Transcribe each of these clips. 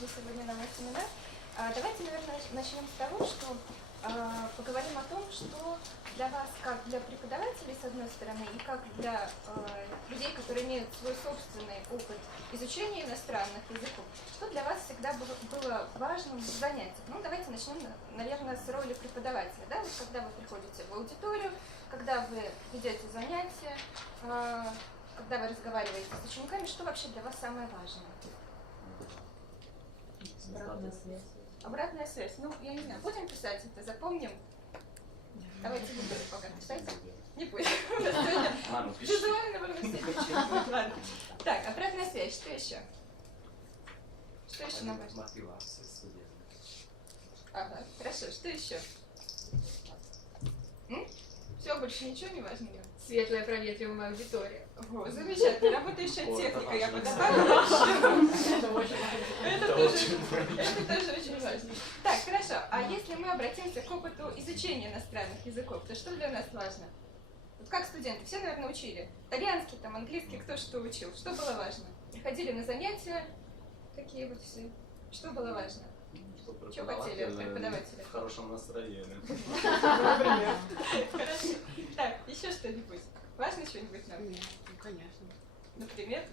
пришли сегодня на мой семинар. Давайте, наверное, начнем с того, что поговорим о том, что для вас, как для преподавателей, с одной стороны, и как для людей, которые имеют свой собственный опыт изучения иностранных языков, что для вас всегда было важным в занятиях. Ну, давайте начнем, наверное, с роли преподавателя. Да? Вот когда вы приходите в аудиторию, когда вы ведете занятия, когда вы разговариваете с учениками, что вообще для вас самое важное? Обратная связь. Обратная связь. Ну, я не знаю, будем писать это, запомним? Давайте не будем пока писать. Не будем. Визуально вы все. Так, обратная связь. Что еще? Что еще нам важно? Мотивация студентов. Ага, хорошо. Что еще? Все, больше ничего не важно? Светлая проветриваемая аудитория. О, замечательно. Работающая техника, я бы добавила еще. Это тоже очень важно. Так, хорошо. А если мы обратимся к опыту изучения иностранных языков, то что для нас важно? Вот как студенты, все, наверное, учили. Итальянский, там, английский, кто что учил. Что было важно? Приходили на занятия, такие вот все. Что было важно? Что хотели от преподавателя? В хорошем настроении. Например. Хорошо. Так, еще что-нибудь? Важно что-нибудь нам? Нет, ну конечно. Например?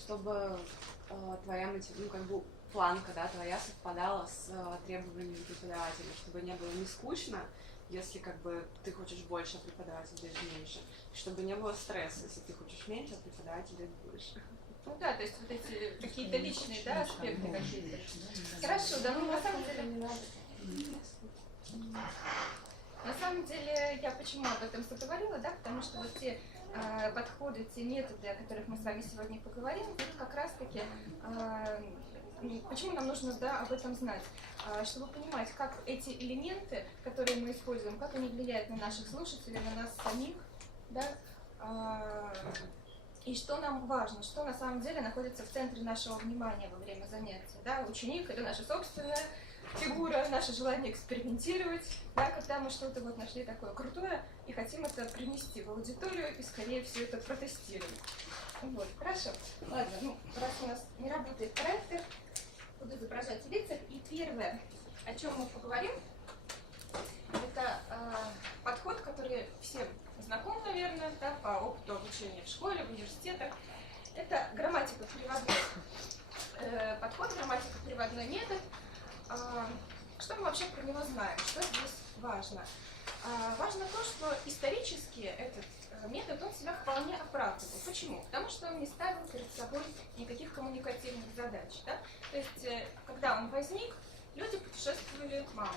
Чтобы твоя планка, да, твоя совпадала с требованиями преподавателя, чтобы не было не скучно, если ты хочешь больше, а преподаватель даже меньше, чтобы не было стресса, если ты хочешь меньше, а преподаватель больше. Ну да, то есть вот эти какие-то личные, да, аспекты какие-то. Хорошо, да, ну на самом деле я почему об этом заговорила, да, потому что вот те подходы, те методы, о которых мы с вами сегодня поговорим, вот как раз-таки почему нам нужно, да, об этом знать, чтобы понимать, как эти элементы, которые мы используем, как они влияют на наших слушателей, на нас самих, да, и что нам важно, что на самом деле находится в центре нашего внимания во время занятия. Да? Ученик — это наша собственная фигура, наше желание экспериментировать, да? Когда мы что-то вот нашли такое крутое и хотим это принести в аудиторию и скорее все это протестировать. Вот, хорошо. Ладно, ну, раз у нас не работает проектор, буду изображать лица. И первое, о чем мы поговорим, это подход, который всем знаком, наверное, да, по опыту обучения в школе, в университетах. Это грамматико-приводной подход, грамматико-приводной метод. Что мы вообще про него знаем? Что здесь важно? Важно то, что исторически этот метод, он себя вполне оправдывал. Почему? Потому что он не ставил перед собой никаких коммуникативных задач. Да? То есть, когда он возник, люди путешествовали мало.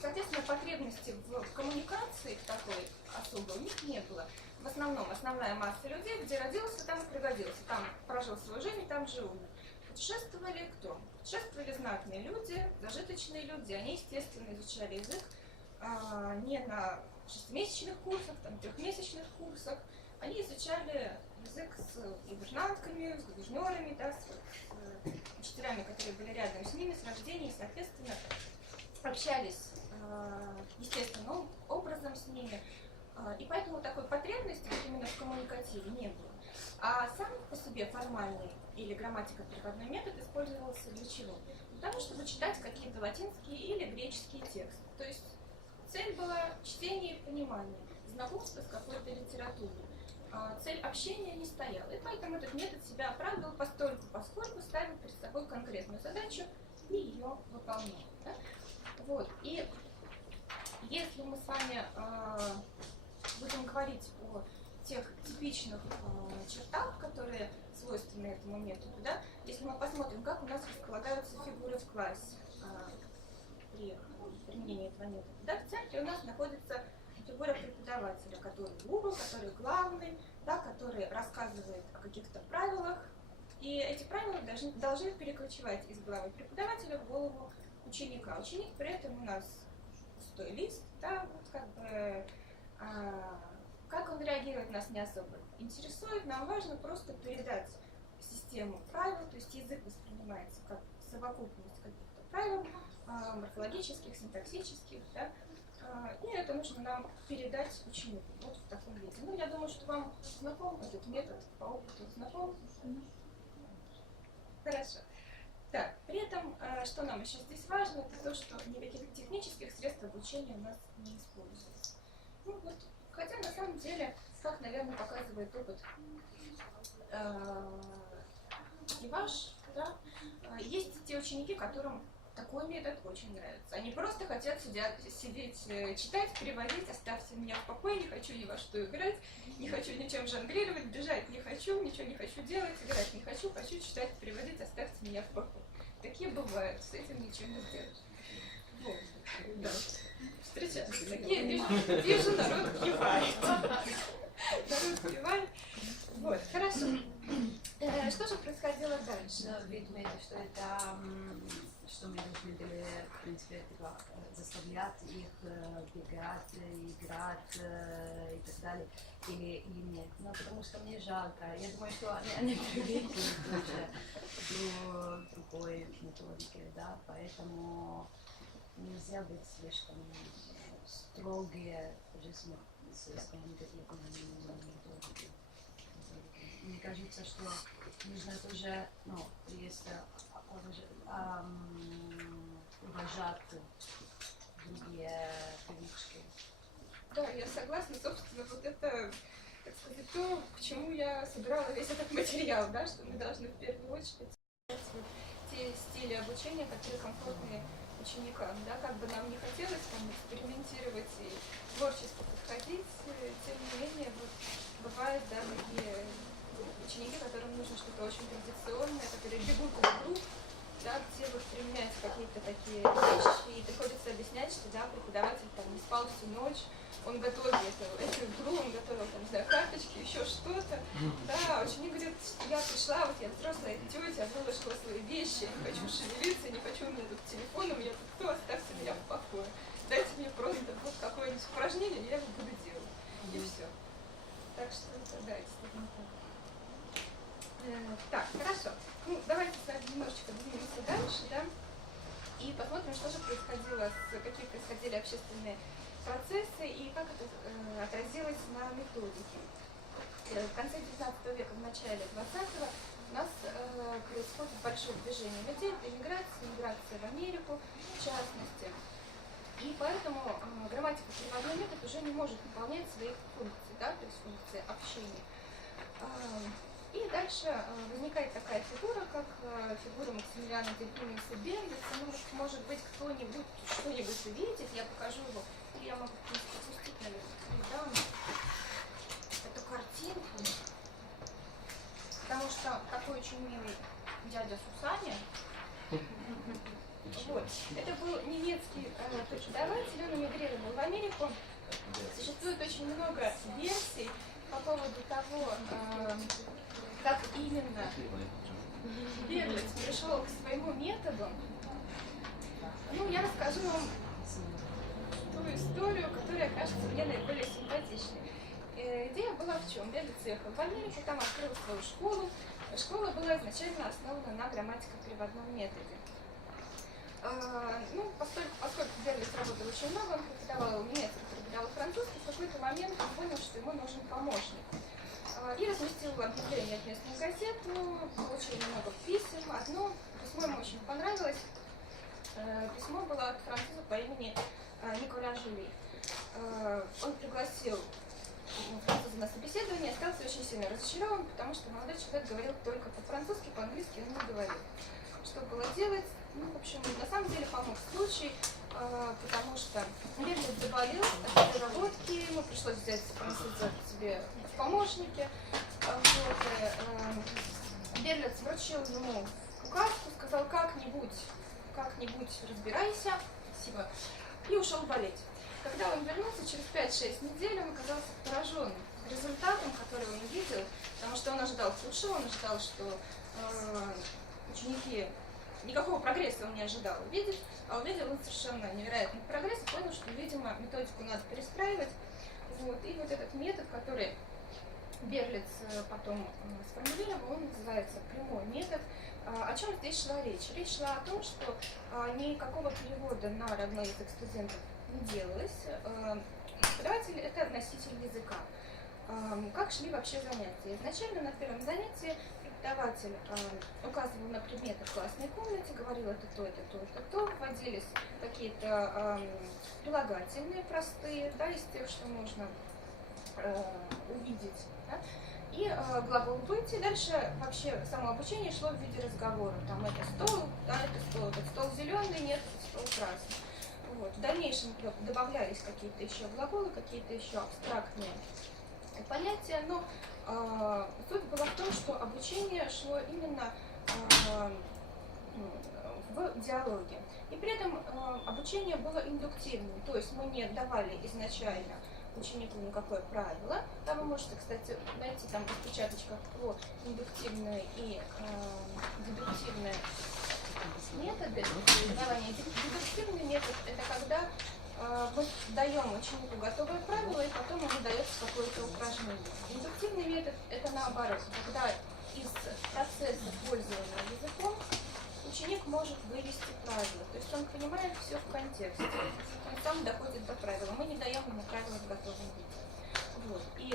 Соответственно, потребности в коммуникации такой особой у них не было. В основном, основная масса людей, где родился, там и пригодился. Там прожил свою жизнь, и там жил умер. Путешествовали кто? Путешествовали знатные люди, зажиточные люди. Они, естественно, изучали язык не на 6-месячных курсах, там, 3-месячных курсах. Они изучали язык с гувернантками, с гувернерами, да, с учителями, которые были рядом с ними, с рождения, и, соответственно, общались естественным образом с ними, и поэтому такой потребности именно в коммуникативе не было. А сам по себе формальный или грамматико-переводной метод использовался для чего? Для того, чтобы читать какие-то латинские или греческие тексты. То есть цель была чтение и понимание, знакомство с какой-то литературой. Цель общения не стояла. И поэтому этот метод себя оправдывал поскольку ставил перед собой конкретную задачу и ее выполнял. Да? Вот. И если мы с вами будем говорить о тех типичных чертах, которые свойственны этому методу, да, если мы посмотрим, как у нас располагаются фигуры в классе при применении этого метода, да, в центре у нас находится фигура преподавателя, который гуру, который главный, да, который рассказывает о каких-то правилах, и эти правила должны перекочевать из головы преподавателя в голову ученика. Ученик при этом у нас пустой лист, да, вот как он реагирует, нас не особо интересует, нам важно просто передать систему правил, то есть язык воспринимается как совокупность каких-то правил, морфологических, синтаксических, да, и это нужно нам передать ученику вот в таком виде. Ну, я думаю, что вам знаком этот метод, по опыту знаком. Хорошо. Так, при этом, что нам еще здесь важно, это то, что никаких технических средств обучения у нас не используется. Ну, вот, хотя на самом деле, как, наверное, показывает опыт и ваш, да, есть те ученики, которым такой метод очень нравится. Они просто хотят сидеть, читать, переводить, оставьте меня в покое, не хочу ни во что играть, не хочу ничем жонглировать, бежать не хочу, ничего не хочу делать, играть не хочу, хочу читать, переводить, оставьте меня в покое. Такие бывают, с этим ничего не сделаешь. Вот. Да. Встречаются такие, вижу, народ кивает. Народ кивает. Вот, хорошо. Что же происходило дальше? Видно, что это, что мы должны были, в принципе, заставлять их бегать, играть и так далее, или нет. Но потому что мне жалко. Я думаю, что они привыкли уже к другой методике, да, поэтому нельзя быть слишком строгие с коммуникативными методиками. Мне кажется, что нужно тоже, ну, есть уважать другие привычки. Да, я согласна, собственно, вот это, так сказать, то, к чему я собирала весь этот материал, да, что мы должны в первую очередь те стили обучения, которые комфортны ученикам, да, как бы нам не хотелось там экспериментировать и творчески подходить, тем не менее, вот бывают, да, такие ученики, которым нужно что-то очень традиционное, которые бегут в игру, да, где вот применяют какие-то такие вещи, и приходится объяснять, что да, преподаватель там не спал всю ночь, он готовил эту игру, он готовил там, не знаю, карточки, еще что-то. Да, ученик говорит, я пришла, вот я взрослая тетя, я выложила свои вещи, я не хочу шевелиться, не хочу, у меня тут телефон, у меня тут кто, оставьте меня в покое. Дайте мне просто вот какое-нибудь упражнение, я его буду делать. И все. Так что, да, действительно так. Так, хорошо. Ну, давайте с вами немножечко двинемся дальше, да, и посмотрим, что же происходило, какие происходили общественные процессы и как это отразилось на методике. В конце 19 века, в начале 20-го у нас происходит большое движение людей, это миграция в Америку, в частности. И поэтому грамматико-переводной метод уже не может выполнять своих функций, да, то есть функции общения. И дальше возникает такая фигура, как фигура Максимилиана Дельфиниуса Берлица. Ну, может быть, кто-нибудь что-нибудь увидит, я покажу его. Или я могу, в принципе, пустить, наверное, эту картинку. Потому что такой очень милый дядя Сусаня. Вот. Это был немецкий преподаватель, он эмигрировал в Америку. Существует очень много версий по поводу того, как именно Берлиц пришел к своему методу. Ну, я расскажу вам ту историю, которая кажется мне наиболее симпатичной. Идея была в чем? Берлиц ехал в Америку, там открыл свою школу. Школа была изначально основана на грамматико-переводном методе. Ну, поскольку Берлиц работал очень много, он преподавал немецкий, преподавал французский, в какой-то момент он понял, что ему нужен помощник. И разместил объявление в местную газету, получил много писем. Одно письмо ему очень понравилось. Письмо было от француза по имени Николя Жюли. Он пригласил француза на собеседование, остался очень сильно разочарован, потому что молодой человек говорил только по-французски, по-английски он не говорил. Что было делать? Ну, в общем, на самом деле помог случай, потому что Берлиц заболел от переработки, ему пришлось взять француза себе в помощники. Вот, Берлиц вручил ему указку, сказал, как-нибудь разбирайся, спасибо, и ушел болеть. Когда он вернулся, через 5-6 недель он оказался поражен результатом, который он увидел, потому что он ожидал худшего, он ожидал, что ученики никакого прогресса он не ожидал увидеть, а увидел он совершенно невероятный прогресс и понял, что, видимо, методику надо перестраивать. Вот. И вот этот метод, который Берлиц потом сформулировал, он называется прямой метод. О чем здесь шла речь? Речь шла о том, что никакого перевода на родной язык студентов не делалось. Преподаватель – это носитель языка. Как шли вообще занятия? Изначально на первом занятии преподаватель указывал на предметы в классной комнате, говорил это то, это то, это то, вводились какие-то прилагательные простые, да, из тех, что можно увидеть. Да? И глагол быть, и дальше вообще само обучение шло в виде разговора. Там это стол, да, это стол, этот стол зеленый, нет, это стол красный. Вот. В дальнейшем добавлялись какие-то еще глаголы, какие-то еще абстрактные понятия, но суть была в том, что обучение шло именно в диалоге. И при этом обучение было индуктивным, то есть мы не давали изначально ученику никакое правило. Да, вы можете, кстати, найти там в распечаточках про индуктивные и дедуктивные методы преподавания. Дедуктивный метод – это когда мы даем ученику готовое правило, и потом ему дается какое-то упражнение. Индуктивный метод – это наоборот, когда из процесса пользования языком ученик может вывести правила. То есть он понимает все в контексте, он сам доходит до правила. Мы не даем ему правила в готовом виде. Вот. И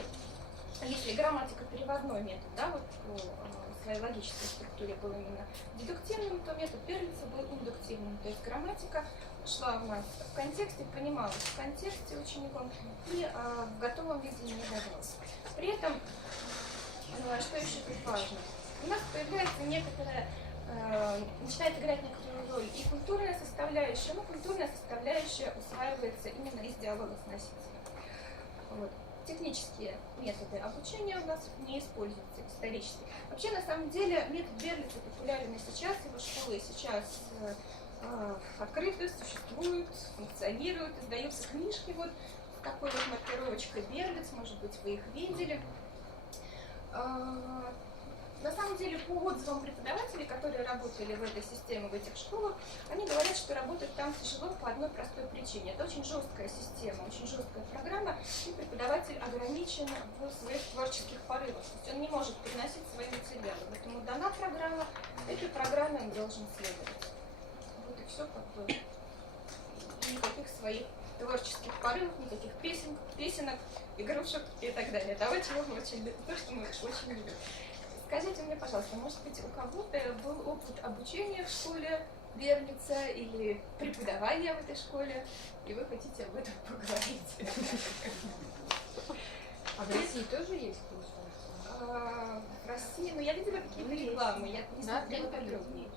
если грамматика переводной метод, да, вот по своей логической структуре был именно дедуктивным, то метод Берлица был индуктивным. То есть грамматика шла у нас в контексте, понималась в контексте учеником и в готовом виде не давалась. При этом, что еще тут важно, у нас появляется некоторая, начинает играть некоторую роль и культурная составляющая, но культурная составляющая усваивается именно из диалога с носителем. Вот. Технические методы обучения у нас не используются исторически. Вообще, на самом деле, метод Берлица популярен и сейчас, его школы сейчас открыто существуют, функционируют, издаются книжки вот с такой вот маркировочкой Берлиц, может быть, вы их видели. На самом деле, по отзывам преподавателей, которые работали в этой системе, в этих школах, они говорят, что работать там тяжело по одной простой причине. Это очень жесткая система, очень жесткая программа, и преподаватель ограничен в своих творческих порывах. То есть он не может переносить свои материалы. Поэтому дана программа, этой программе он должен следовать. Вот и все, как бы. Никаких своих творческих порывов, никаких песенок, игрушек и так далее. Это очень то, что мы очень любим. Скажите мне, пожалуйста, может быть, у кого-то был опыт обучения в школе Берлица или преподавания в этой школе, и вы хотите об этом поговорить? А в России тоже есть курс? В России, ну я видела какие-то рекламы, я не смотрела подробнее.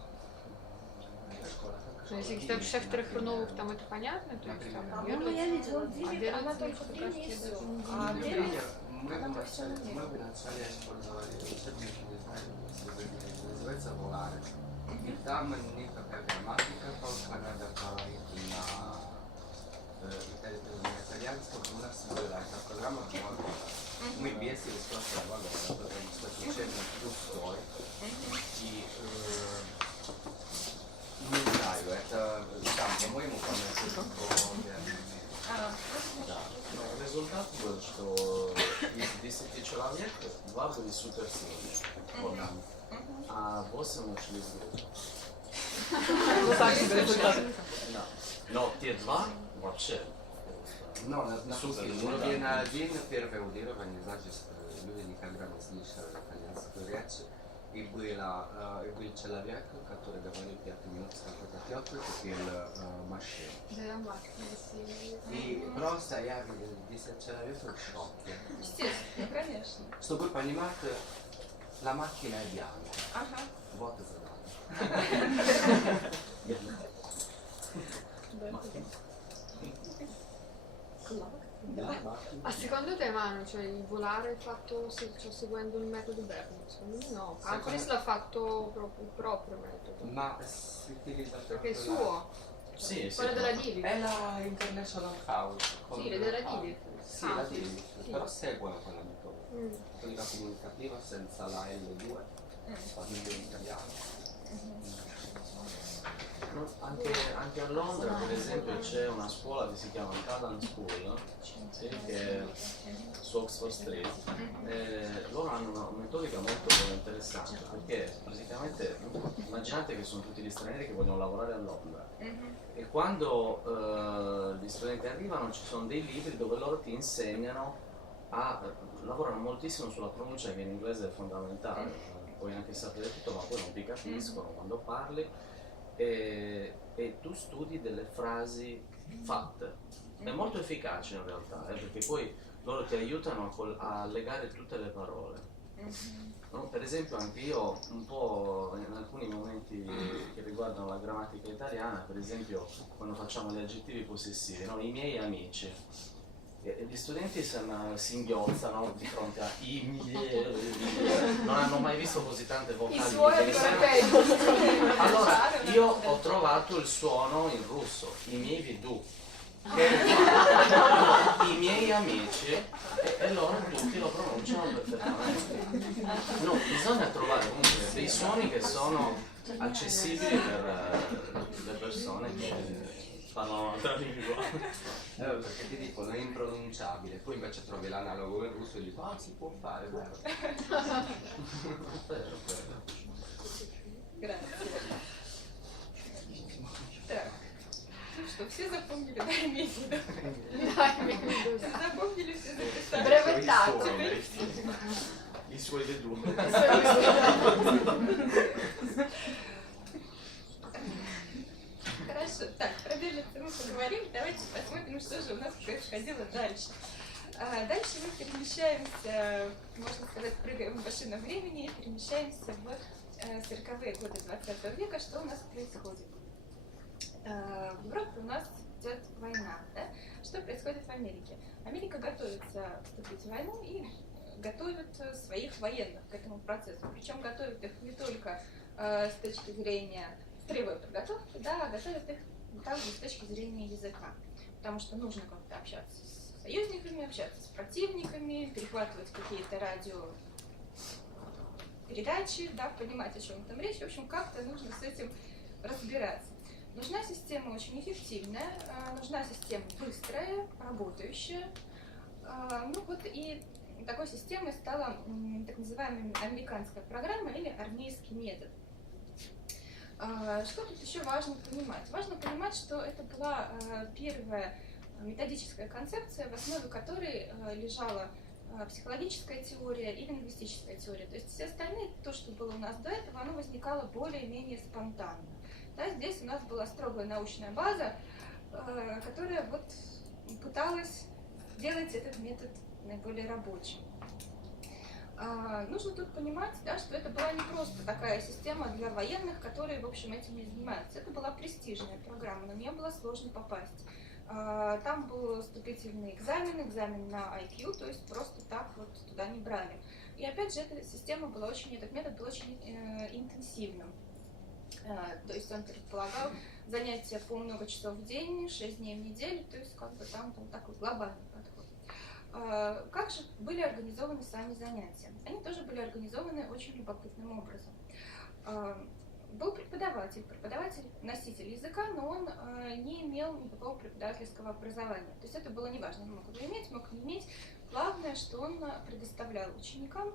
Ну, если каких-то шефтеры хроновых, там это понятно? То есть, там, Я видела, Берлиц, она только мне время и кажется, все. даже А не Берлиц, Мы она бы по всему начали миру. использовали учебник, не знаю, если называется «Волары». И там никакая грамматика, только надо говорить на итальянском. У нас была эта программа 2 года. Мы бесились просто 2 года, потому что учебник пустой. И не знаю, это там, по-моему, да. Но результат был, что из 10 человек 2 были суперсильные, а 8 ушли в группу. Да. Но те 2 вообще. Но на один первое аудирование, значит, люди никогда не слышали итальянскую речь. И был человек, который говорил 5 минут с какой-то теткой, купил машину. Да, машина, если... И просто я видел 10 человек в шоке. Естественно, конечно. Чтобы понимать, la macchina è bianca. Ага. Вот это да. Ma secondo te, Manu, cioè il volare è fatto seguendo il metodo Berlitz? Secondo me no. Ancoris l'ha fatto proprio il proprio metodo. Ma si utilizza Perché è suo. Sì, Quello della Dili. È la International House. Sì, della Dili. Sì, la Dili. Sì. Però segue quella metodica comunicativa senza la L2, famiglia in italiano. Anche a Londra, per esempio, c'è una scuola che si chiama Cadan School, sì, che è su Oxford Street. Loro hanno una metodica molto interessante, perché praticamente immaginate che sono tutti gli stranieri che vogliono lavorare a Londra. E quando gli studenti arrivano ci sono dei libri dove loro ti insegnano lavorano moltissimo sulla pronuncia, che in inglese è fondamentale, puoi anche sapere tutto ma poi non ti capiscono quando parli, e tu studi delle frasi fatte. È molto efficace in realtà, perché poi loro ti aiutano a legare tutte le parole. No? Per esempio anche io un po' in alcuni momenti che riguardano la grammatica italiana, per esempio quando facciamo gli aggettivi possessivi, no? I miei amici, e gli studenti si inghiozzano di fronte a i miei, non hanno mai visto così tante vocali. I suoni di Allora io ho trovato il suono in russo, i miei vedù, i miei amici, e loro tutti lo pronunciano perfettamente. No, bisogna trovare comunque dei suoni che sono accessibili per le persone che parlano un'altra lingua. Perché ti dicono è impronunciabile, poi invece trovi l'analogo in russo e dico si può fare, vero? Grazie. Так, ну что, все запомнили, да, имейте в виду? Все запомнили, все записали. Brevettato. I suoi vedù. Хорошо, так, про беженцев мы поговорили, давайте посмотрим, что же у нас происходило дальше. Дальше мы перемещаемся, можно сказать, прыгаем в машину времени и перемещаемся в 40-е годы 20 века. Что у нас происходит? В Европе у нас идет война, да? Что происходит в Америке? Америка готовится вступить в войну и готовит своих военных к этому процессу. Причем готовит их не только с точки зрения строевой подготовки, да, а готовит их также с точки зрения языка. Потому что нужно как-то общаться с союзниками, общаться с противниками, перехватывать какие-то радиопередачи, да, понимать, о чем там речь. В общем, как-то нужно с этим разбираться. Нужна система очень эффективная, нужна система быстрая, работающая. Ну вот и такой системой стала так называемая американская программа или армейский метод. Что тут еще важно понимать? Важно понимать, что это была первая методическая концепция, в основе которой лежала психологическая теория и лингвистическая теория. То есть все остальные, то, что было у нас до этого, оно возникало более-менее спонтанно. Да, здесь у нас была строгая научная база, которая вот пыталась сделать этот метод наиболее рабочим. Нужно тут понимать, да, что это была не просто такая система для военных, которые, в общем, этим не занимаются. Это была престижная программа, на нее было сложно попасть. Там был вступительный экзамен на IQ, то есть просто так вот туда не брали. И опять же, эта система была этот метод был очень интенсивным. То есть он предполагал занятия по много часов в день, 6 дней в неделю, то есть как бы там был такой глобальный подход. Как же были организованы сами занятия? Они тоже были организованы очень любопытным образом. Был преподаватель носитель языка, но он не имел никакого преподавательского образования. То есть это было неважно, он мог его иметь, мог не иметь. Главное, что он предоставлял ученикам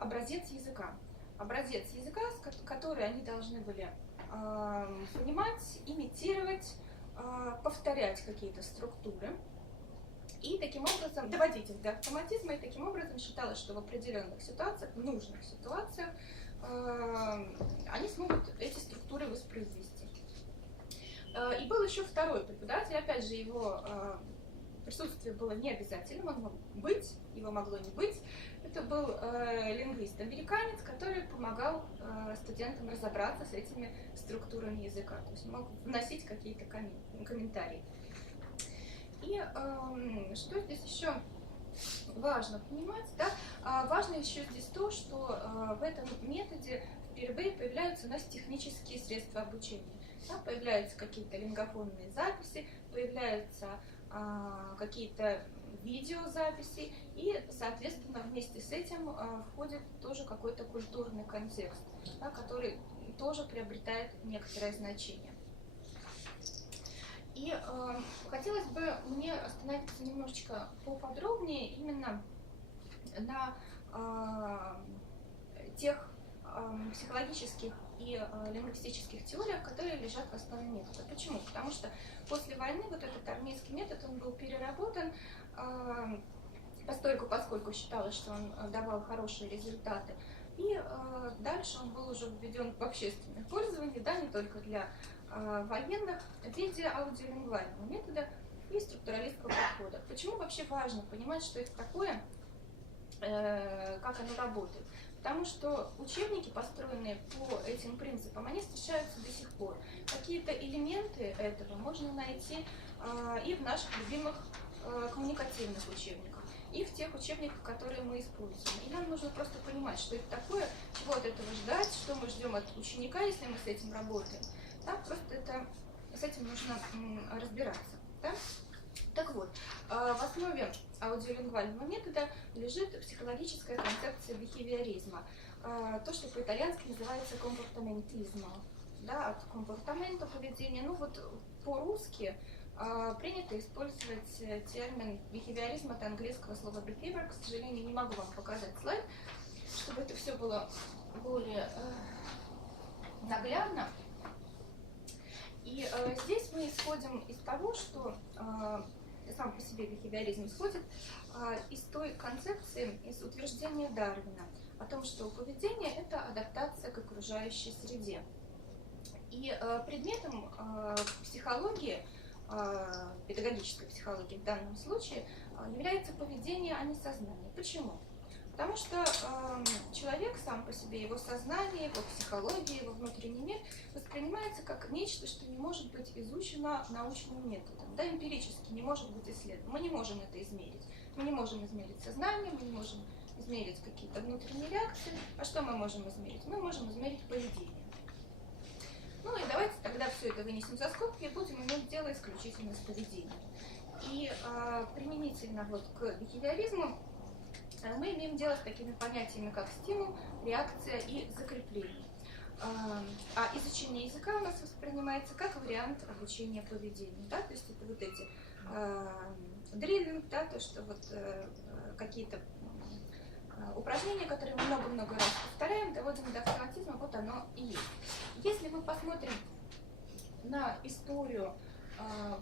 образец языка. Образец языка, который они должны были понимать, имитировать, повторять какие-то структуры. И таким образом доводить их до автоматизма, и таким образом считалось, что в определенных ситуациях, в нужных ситуациях, они смогут эти структуры воспроизвести. И был еще второй преподаватель, опять же, его присутствие было не обязательным, он мог быть, его могло не быть. Это был лингвист-американец, который помогал студентам разобраться с этими структурами языка, то есть мог вносить какие-то комментарии. И что здесь еще важно понимать, да? Важно еще здесь то, что в этом методе впервые появляются у нас технические средства обучения. Да? Появляются какие-то лингофонные записи, появляются какие-то видеозаписи, и, соответственно, вместе с этим входит тоже какой-то культурный контекст, да, который тоже приобретает некоторое значение. И хотелось бы мне остановиться немножечко поподробнее именно на тех психологических и лингвистических теориях, которые лежат в основе метода. Почему? Потому что после войны вот этот армейский метод, он был переработан, поскольку считалось, что он давал хорошие результаты. И дальше он был уже введен в общественное пользование, да, не только для военных, в виде аудиолингвального метода и структуралистского подхода. Почему вообще важно понимать, что это такое, как оно работает? Потому что учебники, построенные по этим принципам, они встречаются до сих пор. Какие-то элементы этого можно найти и в наших любимых коммуникативных учебниках, и в тех учебниках, которые мы используем. И нам нужно просто понимать, что это такое, чего от этого ждать, что мы ждем от ученика, если мы с этим работаем. Да, просто с этим нужно разбираться. Да? Так вот, в основе аудиолингвального метода лежит психологическая концепция бихевиоризма, то, что по-итальянски называется компортаментизмо, да, от компортамента поведения. Ну вот по-русски принято использовать термин бихевиоризм от английского слова behavior. К сожалению, не могу вам показать слайд, чтобы это все было более наглядно. И здесь мы исходим из того, что сам по себе бихевиоризм исходит из той концепции, из утверждения Дарвина о том, что поведение – это адаптация к окружающей среде. И предметом психологии, педагогической психологии в данном случае, является поведение, а не сознание. Почему? Потому что человек сам по себе, его сознание, его психология, его внутренний мир воспринимается как нечто, что не может быть изучено научным методом, да, эмпирически не может быть исследовано. Мы не можем это измерить. Мы не можем измерить сознание, мы не можем измерить какие-то внутренние реакции. А что мы можем измерить? Мы можем измерить поведение. Ну и давайте тогда все это вынесем за скобки и будем иметь дело исключительно с поведением. И применительно вот к бихевиоризму мы имеем дело с такими понятиями, как стимул, реакция и закрепление. А изучение языка у нас воспринимается как вариант обучения поведению. Да? То есть это вот эти дриллинг, да, то, что вот какие-то упражнения, которые мы много-много раз повторяем, доводим до автоматизма, вот оно и есть. Если мы посмотрим на историю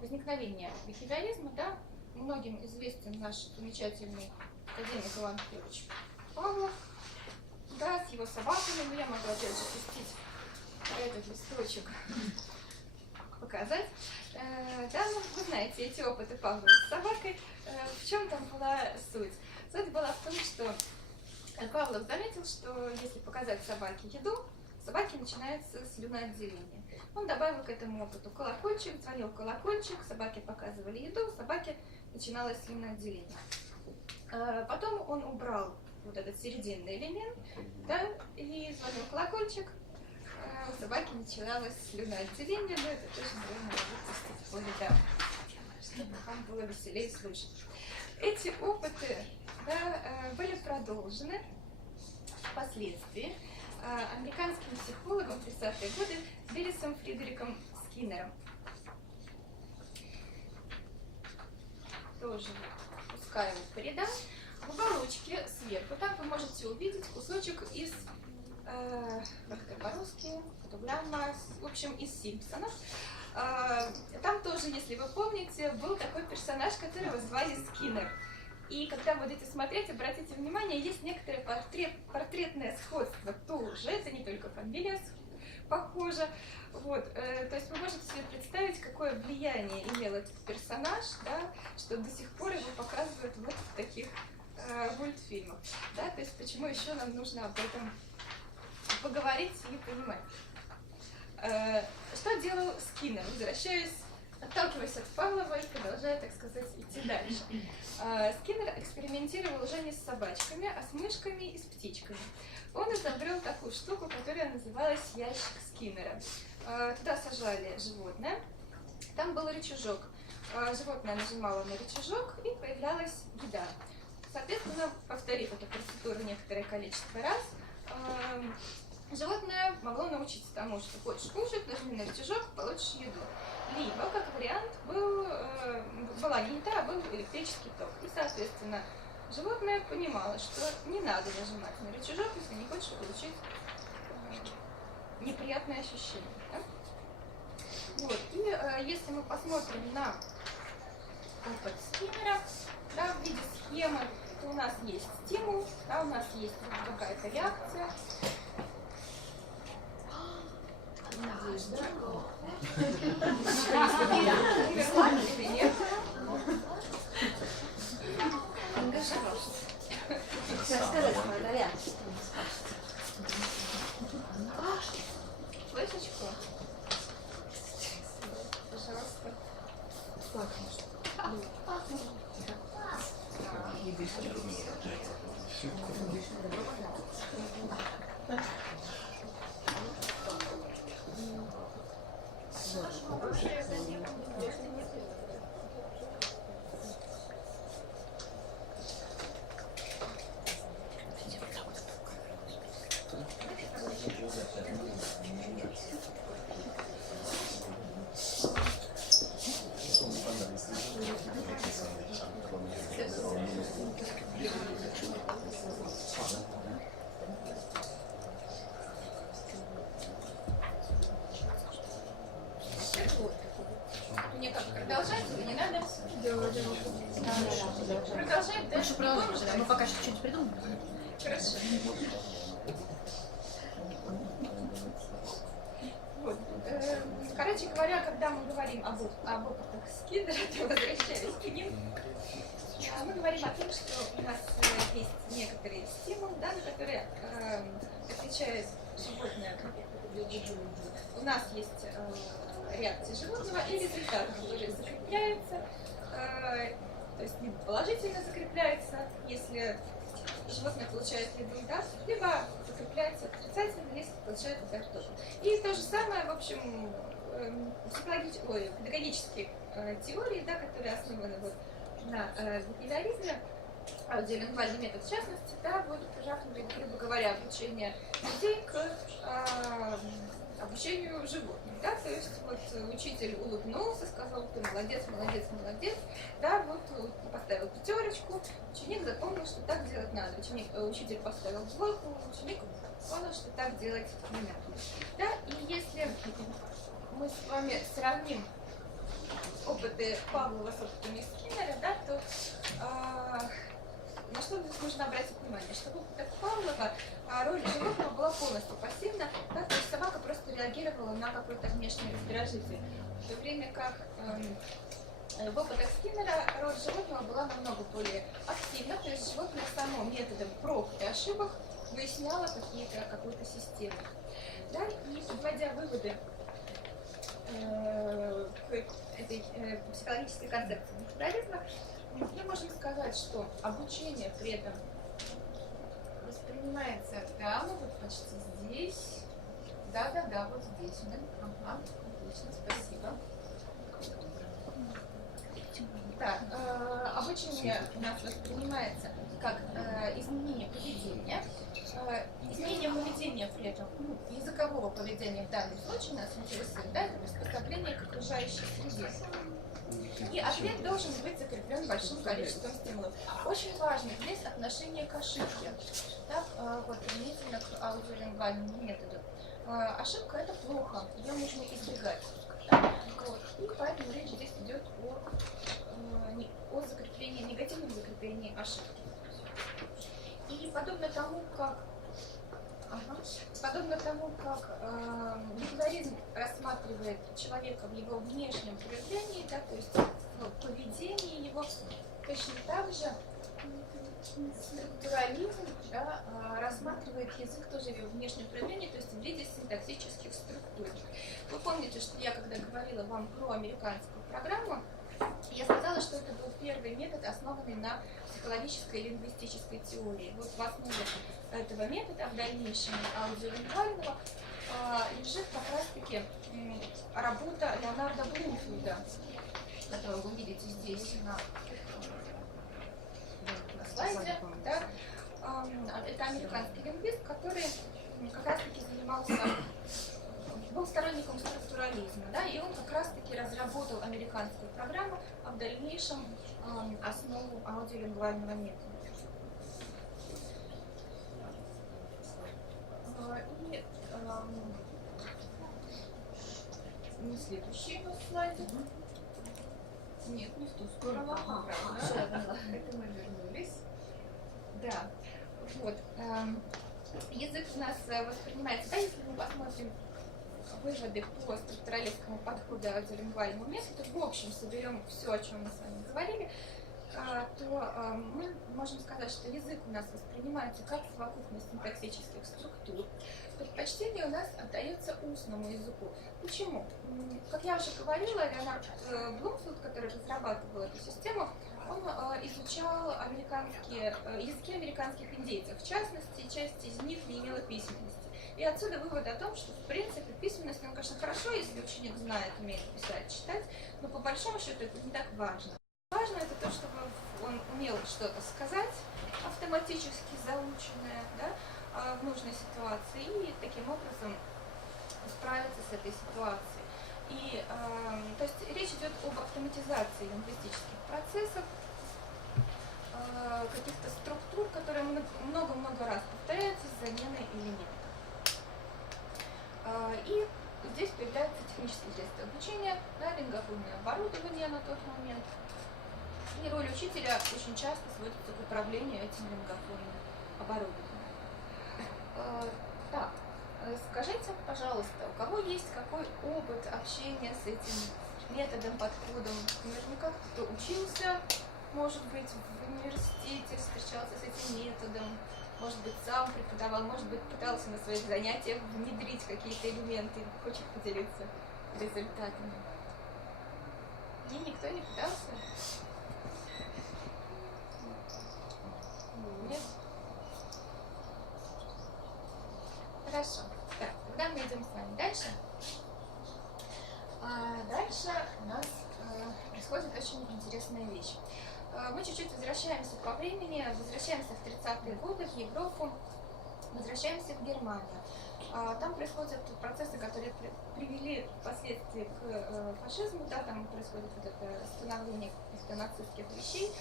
возникновения бихевиоризма, да, многим известен наш замечательный академик Иван Петрович Павлов, да, с его собаками, но я могу опять же пустить этот листочек, показать. Да, ну, вы знаете эти опыты Павлова с собакой. В чем там была суть? Суть была в том, что Павлов заметил, что если показать собаке еду, собаке начинается слюноотделение. Он добавил к этому опыту колокольчик, звонил в колокольчик, собаке показывали еду, собаке начиналось слюноотделение. Потом он убрал вот этот серединный элемент, да, и звонил колокольчик, у собаки начиналось слюноотделение, но это тоже, наверное, выпустить в поле, да, чтобы вам было веселее слушать. Эти опыты, да, были продолжены впоследствии американским психологом в 30-е годы Биллисом Фредериком Скиннером. Тоже пускаю его по рядам. В уголочке сверху там вы можете увидеть кусочек из, как это по-русски, фотограмма, в общем, из Симпсонов. Там тоже, если вы помните, был такой персонаж, которого звали Скиннер. И когда будете смотреть, обратите внимание, есть некоторое портретное сходство тоже, это не только фамилия похожа. Вот, то есть вы можете себе представить, какое влияние имел этот персонаж, да, что до сих пор его показывают вот в таких мультфильмах. Да, то есть почему еще нам нужно об этом поговорить и понимать. Что делал Скиннер? Возвращаясь, отталкиваясь от Павлова и продолжая, так сказать, идти дальше. Скиннер экспериментировал уже не с собачками, а с мышками и с птичками. Он изобрел такую штуку, которая называлась ящик Скиннера. Туда сажали животное, там был рычажок. Животное нажимало на рычажок, и появлялась еда. Соответственно, повторив эту процедуру некоторое количество раз, животное могло научиться тому, что хочешь кушать, нажми на рычажок, получишь еду. Либо, как вариант, была не еда, а был электрический ток. И, соответственно, животное понимало, что не надо нажимать на рычажок, если не хочешь получить неприятные ощущения. Да? Вот. И если мы посмотрим на опыт Скиннера, да, в виде схемы, что у нас есть стимул, да, у нас есть какая-то реакция. Надеюсь, да? Или нет? Флешечку? Пожалуйста. Мне как, продолжать или не надо? Продолжать, да? Лучше продолжить, да? Мы пока что что-нибудь придумаем. Хорошо. Вот. Короче говоря, когда мы говорим об опытах Скиннера, то возвращаясь к ним, мы говорим о том, что у нас есть некоторые стимулы, да, на которые отвечает животное. У нас есть реакция животного и результат, который закрепляется, то есть либо положительно закрепляется, если животное получает результат, либо закрепляется отрицательно, если получает результат. И то же самое, в общем, педагогические теории, да, которые основаны вот на бихевиоризме, аудиолингвальный метод в частности, да, будет приравнивать, грубо говоря, обучение людей к обучению животных, да, то есть вот учитель улыбнулся, сказал, ты молодец, молодец, молодец, да, вот поставил пятерочку, ученик запомнил, что так делать надо, учитель поставил двойку, ученик понял, что так делать не надо, да, и если мы с вами сравним опыты Павлова с опытами Скиннера, да, то на что здесь нужно обратить внимание, что в опытах Павлова роль животного была полностью пассивна, да, то есть собака просто реагировала на какой-то внешний раздражитель, в то время как в опытах Скиннера роль животного была намного более активна, то есть животное само методом проб и ошибок выясняло какую-то систему. Да, и подводя выводы к этой психологической концепции бихевиоризма, мы можем сказать, что обучение при этом воспринимается, да, ну вот почти здесь, да, вот здесь, да, ага, отлично, спасибо. Да, обучение у нас воспринимается как изменение поведения. Изменение поведения при этом, языкового поведения в данном случае нас интересует, да, это приспособление к окружающей среде. И ответ должен быть закреплен большим количеством стимулов. Очень важно здесь отношение к ошибке, да, вот применительно к аудиолингвальному методу. Ошибка — это плохо, ее нужно избегать. Да? Вот. И поэтому речь здесь идет о закреплении, негативном закреплении ошибки. И подобно тому, как бихевиоризм рассматривает человека в его внешнем проявлении, да, то есть в поведении его, точно так же структурализм, да, рассматривает язык тоже в его внешнем проявлении, то есть в виде синтаксических структур. Вы помните, что я, когда говорила вам про американскую программу, я сказала, что это был первый метод, основанный на психологической и лингвистической теории. Вот в основе этого метода, в дальнейшем аудиолингвального, лежит как раз-таки работа Леонарда Блумфилда, которую вы видите здесь на слайде. Да? Это американский лингвист, который как раз-таки был сторонником структурализма, да, и он как раз-таки разработал американскую программу, а в дальнейшем основу аудиолингвального метода. И не следующий слайд. Нет, не в ту сторону. Это мы вернулись. Да, вот. Язык у нас воспринимается, да, если мы посмотрим выводы по структуралистскому подходу аудиолингвальному методу, в общем, соберем все, о чем мы с вами говорили, то мы можем сказать, что язык у нас воспринимается как совокупность синтаксических структур. Предпочтение у нас отдается устному языку. Почему? Как я уже говорила, Леонард Блумфилд, который разрабатывал эту систему, он изучал языки американских индейцев. В частности, часть из них не имела письменности. И отсюда вывод о том, что, в принципе, письменность, ну, конечно, хорошо, если ученик знает, умеет писать, читать, но по большому счету это не так важно. Важно это то, чтобы он умел что-то сказать, автоматически заученное, да, в нужной ситуации, и таким образом справиться с этой ситуацией. И, то есть речь идет об автоматизации лингвистических процессов, каких-то структур, которые много-много раз повторяются с заменой элементов. И здесь появляются технические средства обучения, да, лингофонное оборудование на тот момент. И роль учителя очень часто сводится к управлению этим лингофонным оборудованием. Так, скажите, пожалуйста, у кого есть какой опыт общения с этим методом, подходом? Наверняка кто-то учился, может быть, в университете, встречался с этим методом, может быть, сам преподавал, может быть, пытался на своих занятиях внедрить какие-то элементы, хочет поделиться результатами. И никто не пытался? Нет? Хорошо. Так, тогда мы идем с вами дальше. Дальше у нас происходит очень интересная вещь. Мы чуть-чуть возвращаемся по времени, возвращаемся в 30-е годы в Европу, возвращаемся в Германию. Там происходят процессы, которые привели впоследствии к фашизму, да, там происходит вот это становление каких-то нацистских вещей.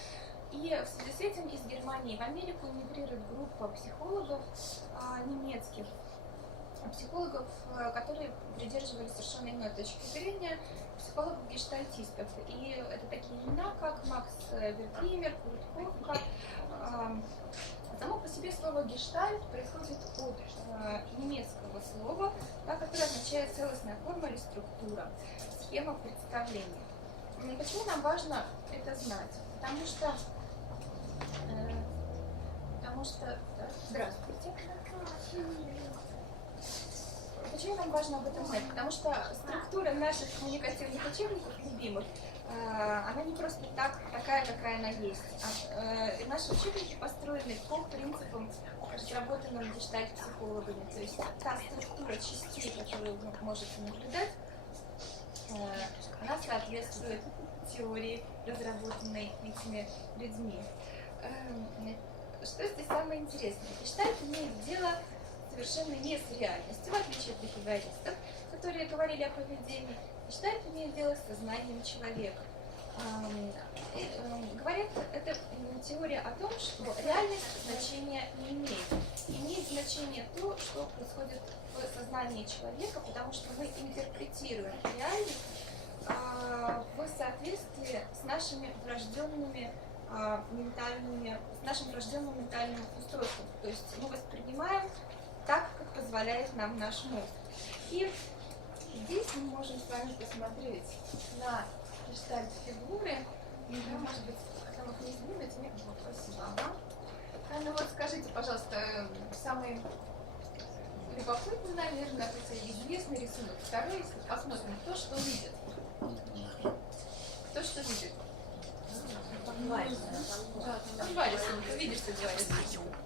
И в связи с этим из Германии в Америку эмигрирует группа психологов немецких, психологов, которые придерживались совершенно иной точки зрения, психологов-гештальтистов. И это такие имена, как Макс Веркример, Курт Ковка. Само по себе слово «гештальт» происходит от немецкого слова, да, которое означает целостная форма или структура, схема представления. Почему нам важно это знать? Потому что здравствуйте. Почему нам важно об этом знать? Потому что структура наших коммуникативных учебников любимых, она не просто такая, какая она есть. Наши учебники построены по принципам, разработанным гештальт-психологами. То есть та структура частей, которую вы можете наблюдать, она соответствует теории, разработанной этими людьми. Что здесь самое интересное? Гештальт имеет дело совершенно не с реальностью, в отличие от бихевиористов, которые говорили о поведении. Гештальт имеет дело с сознанием человека. Говорят, это теория о том, что реальность значения не имеет. Имеет значение то, что происходит в сознании человека, потому что мы интерпретируем реальность в соответствии с нашими врожденными нашим врожденным ментальным устройством. То есть мы воспринимаем так, как позволяет нам наш мозг. И здесь мы можем с вами посмотреть на гештальт-фигуры. Может быть, там их не сдвинуть? Нет, вот, спасибо. Ну вот скажите, пожалуйста, самый любопытный, наверное, это известный рисунок. Второй, если посмотрим, кто что видит. Кто что видит? Там два рисунка. Видишь, что два рисунка?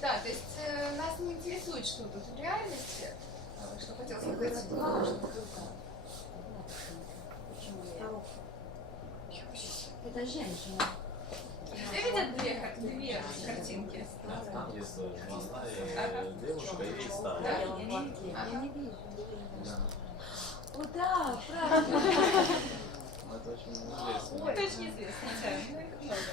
Да, то есть нас не интересует, что тут в реальности, что хотел сказать. Это женщина. Все видят две картинки? Там есть молодая девушка и старая. Да? Я не вижу. Да. О, да, правда. Это очень известно. Это очень известно, да. Ну, их много.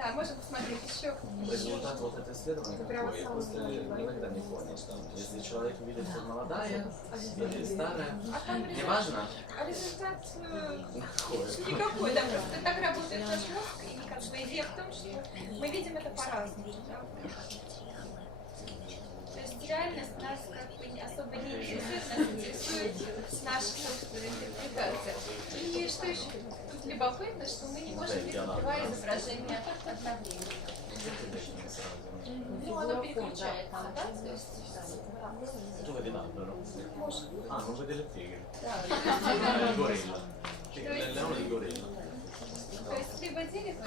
Да, можем посмотреть еще. Результат вот этой исследования какой? Просто никогда не понять, там, если человек видит, что молодая или старая, не важно. А результат никакой, да, просто так работает наш мозг, и как бы идея в том, что мы видим это по-разному. Да? То есть реальность нас как бы особо не интересует, нас интересует наша собственная интерпретация. И что еще тут любопытно, что мы не можем видеть два изображения одновременно. Ну, оно переключается, да? То есть... Tu vedi l'albero? Может. Ah, non vedi le tigre? Да. Il gorilla. Il leone e il gorilla. То есть либо дерево,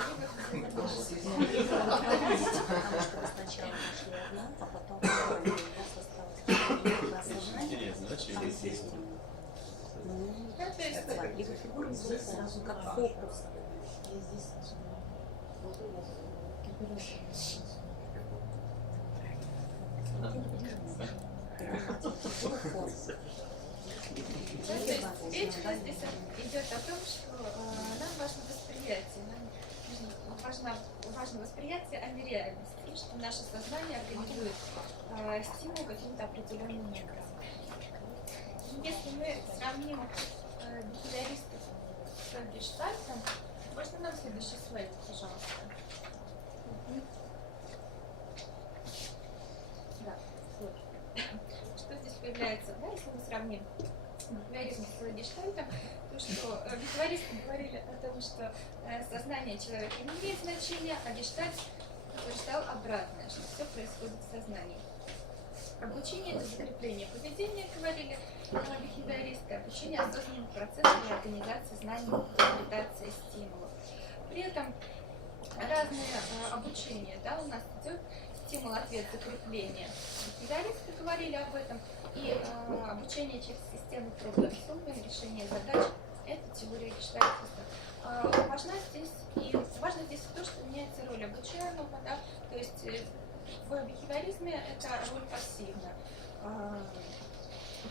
либо... Интересно, да, через есть? Да, то есть... Его фигура сразу как фокус. Да, то есть речь у нас здесь идет о том, что нам важно восприятие, нам важно восприятие, а не реальность, и что наше сознание организует стимул каким-то определенным образом. Если мы сравним бихевиористов с гештальтом, можно нам следующий слайд, пожалуйста. Да, вот. Что здесь появляется, да, если мы сравним бихевиоризм с гештальтом, то что бихевиористы говорили о том, что сознание человека не имеет значения, а гештальт утверждал обратное, что все происходит в сознании. Обучение – это закрепление поведения, говорили бихевиористы, обучение осознанным процессом и организации знаний, интерпретации стимулов. При этом разные обучения, да, у нас идет стимул, ответ, закрепление. Бихевиористы говорили об этом, и обучение через систему проблем-солвинг, решение задач – это теория гештальтизма. Важно здесь то, что меняется роль обучаемого, да, то есть в бихевиоризме это роль пассивная.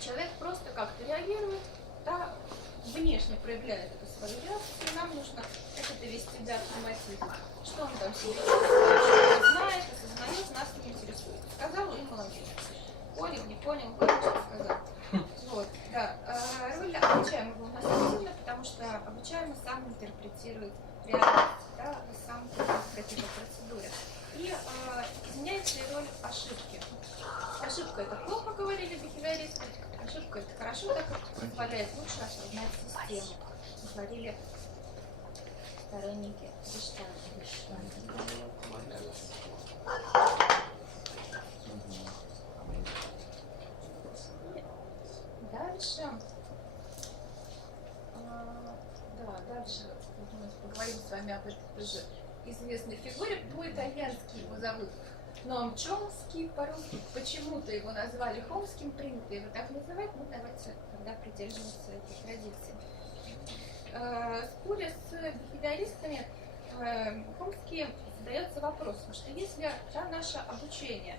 Человек просто как-то реагирует, да, внешне проявляет эту свою реакцию, и нам нужно это довести до автоматизма. Что он там себе знает, осознает, нас не интересует. Сказал и молодец. Понял, не понял, что сказал. Вот, да. Роль обучаемого у нас активна, потому что обучаемый сам интерпретирует реальность, да, сам какие-то процедуры. И изменяется и роль ошибки. Ошибка – это плохо, говорили бихевиористы, ошибка – это хорошо, так как позволяет лучше осознать систему, говорили сторонники гештальта. Дальше, дальше мы поговорим с вами об этой тоже известной фигуре. По-итальянски его зовут Ноам Чомски, по-русски почему-то его назвали Хомским, принято его так называть, ну давайте тогда придерживаться этой традиции. Споря с бихевиористами, Хомский задается вопросом, что если наше обучение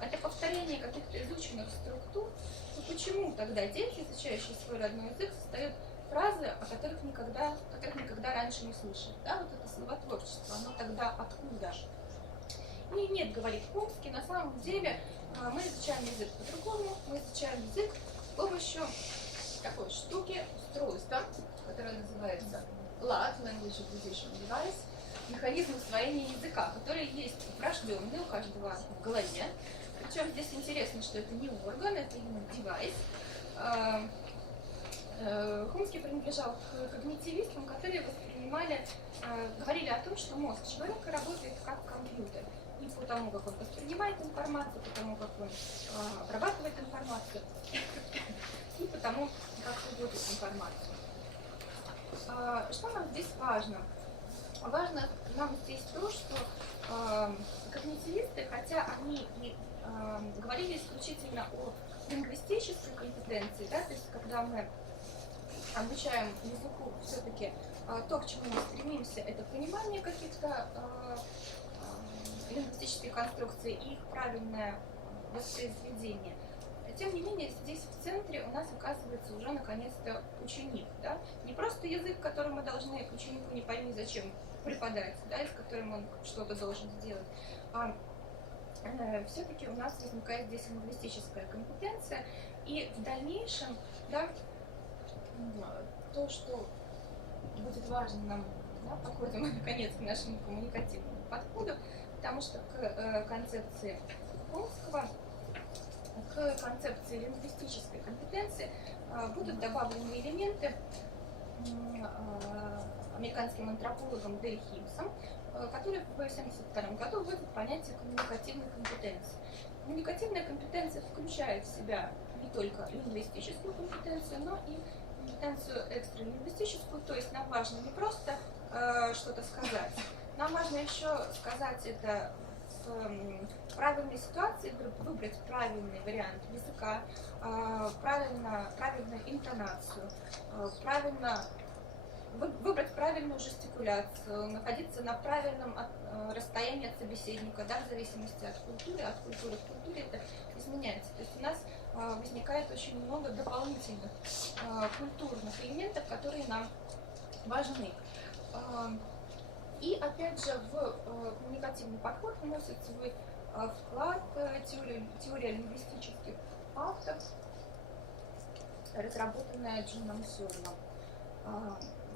это повторение каких-то изученных структур, то почему тогда дети, изучающие свой родной язык, создают фразы, о которых никогда раньше не слышали? Да, вот это словотворчество, оно тогда откуда? И нет, говорит Хомский, на самом деле мы изучаем язык по-другому, мы изучаем язык с помощью такой штуки, устройства, которое называется LAD, Language Acquisition Device, механизм усвоения языка, который есть врожденный у каждого в голове. Причем здесь интересно, что это не орган, это именно девайс. Хомский принадлежал к когнитивистам, которые говорили о том, что мозг человека работает как компьютер. И по тому, как он воспринимает информацию, по тому, как он обрабатывает информацию, и по тому, как выводит информацию. Что нам здесь важно? Важно нам здесь то, что когнитивисты, хотя они и говорили исключительно о лингвистической компетенции, да, то есть когда мы обучаем языку, все-таки то, к чему мы стремимся, это понимание каких-то лингвистических конструкций и их правильное воспроизведение. Тем не менее, здесь в центре у нас оказывается уже наконец-то ученик. Да? Не просто язык, который мы должны ученику не пойми зачем преподать, да, и с которым он что-то должен сделать. Все-таки у нас возникает здесь лингвистическая компетенция, и в дальнейшем, да, то, что будет важно нам, да, подходим мы наконец к нашему коммуникативному подходу, потому что к концепции Омского, к концепции лингвистической компетенции будут добавлены элементы американским антропологом Дель Химсом, который в 1972 году вводит понятие коммуникативной компетенции. Коммуникативная компетенция включает в себя не только лингвистическую компетенцию, но и компетенцию экстралингвистическую, то есть нам важно не просто что-то сказать, нам важно еще сказать это в правильной ситуации, выбрать правильный вариант языка, правильную интонацию, выбрать правильную жестикуляцию, находиться на правильном расстоянии от собеседника, да, в зависимости от культуры к культуре это изменяется. То есть у нас возникает очень много дополнительных культурных элементов, которые нам важны. И опять же в коммуникативный подход вносит свой вклад теория лингвистических фактов, разработанная Джоном Сёрлом.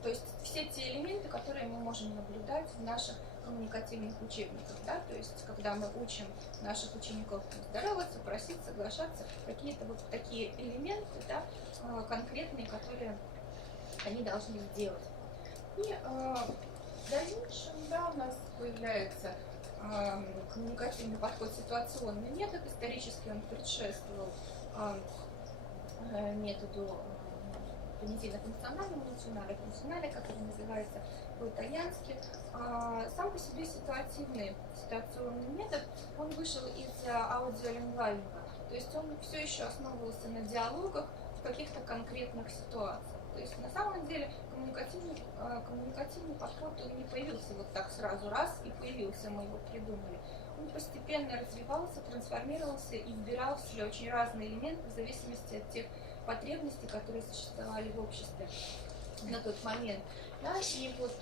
То есть все те элементы, которые мы можем наблюдать в наших коммуникативных учебниках, да, то есть когда мы учим наших учеников здороваться, просить, соглашаться, какие-то вот такие элементы, да, конкретные, которые они должны сделать. И в дальнейшем, да, у нас появляется коммуникативный подход, ситуационный метод. Исторически он предшествовал методу понятийно-функциональному, функционале, который называется по-итальянски. Сам по себе ситуационный метод, он вышел из аудиолингвального, то есть он все еще основывался на диалогах в каких-то конкретных ситуациях. То есть на самом деле коммуникативный подход, он не появился вот так сразу раз и появился, мы его придумали. Он постепенно развивался, трансформировался и вбирал в себя очень разные элементы в зависимости от тех потребностей, которые существовали в обществе на тот момент. Да, и вот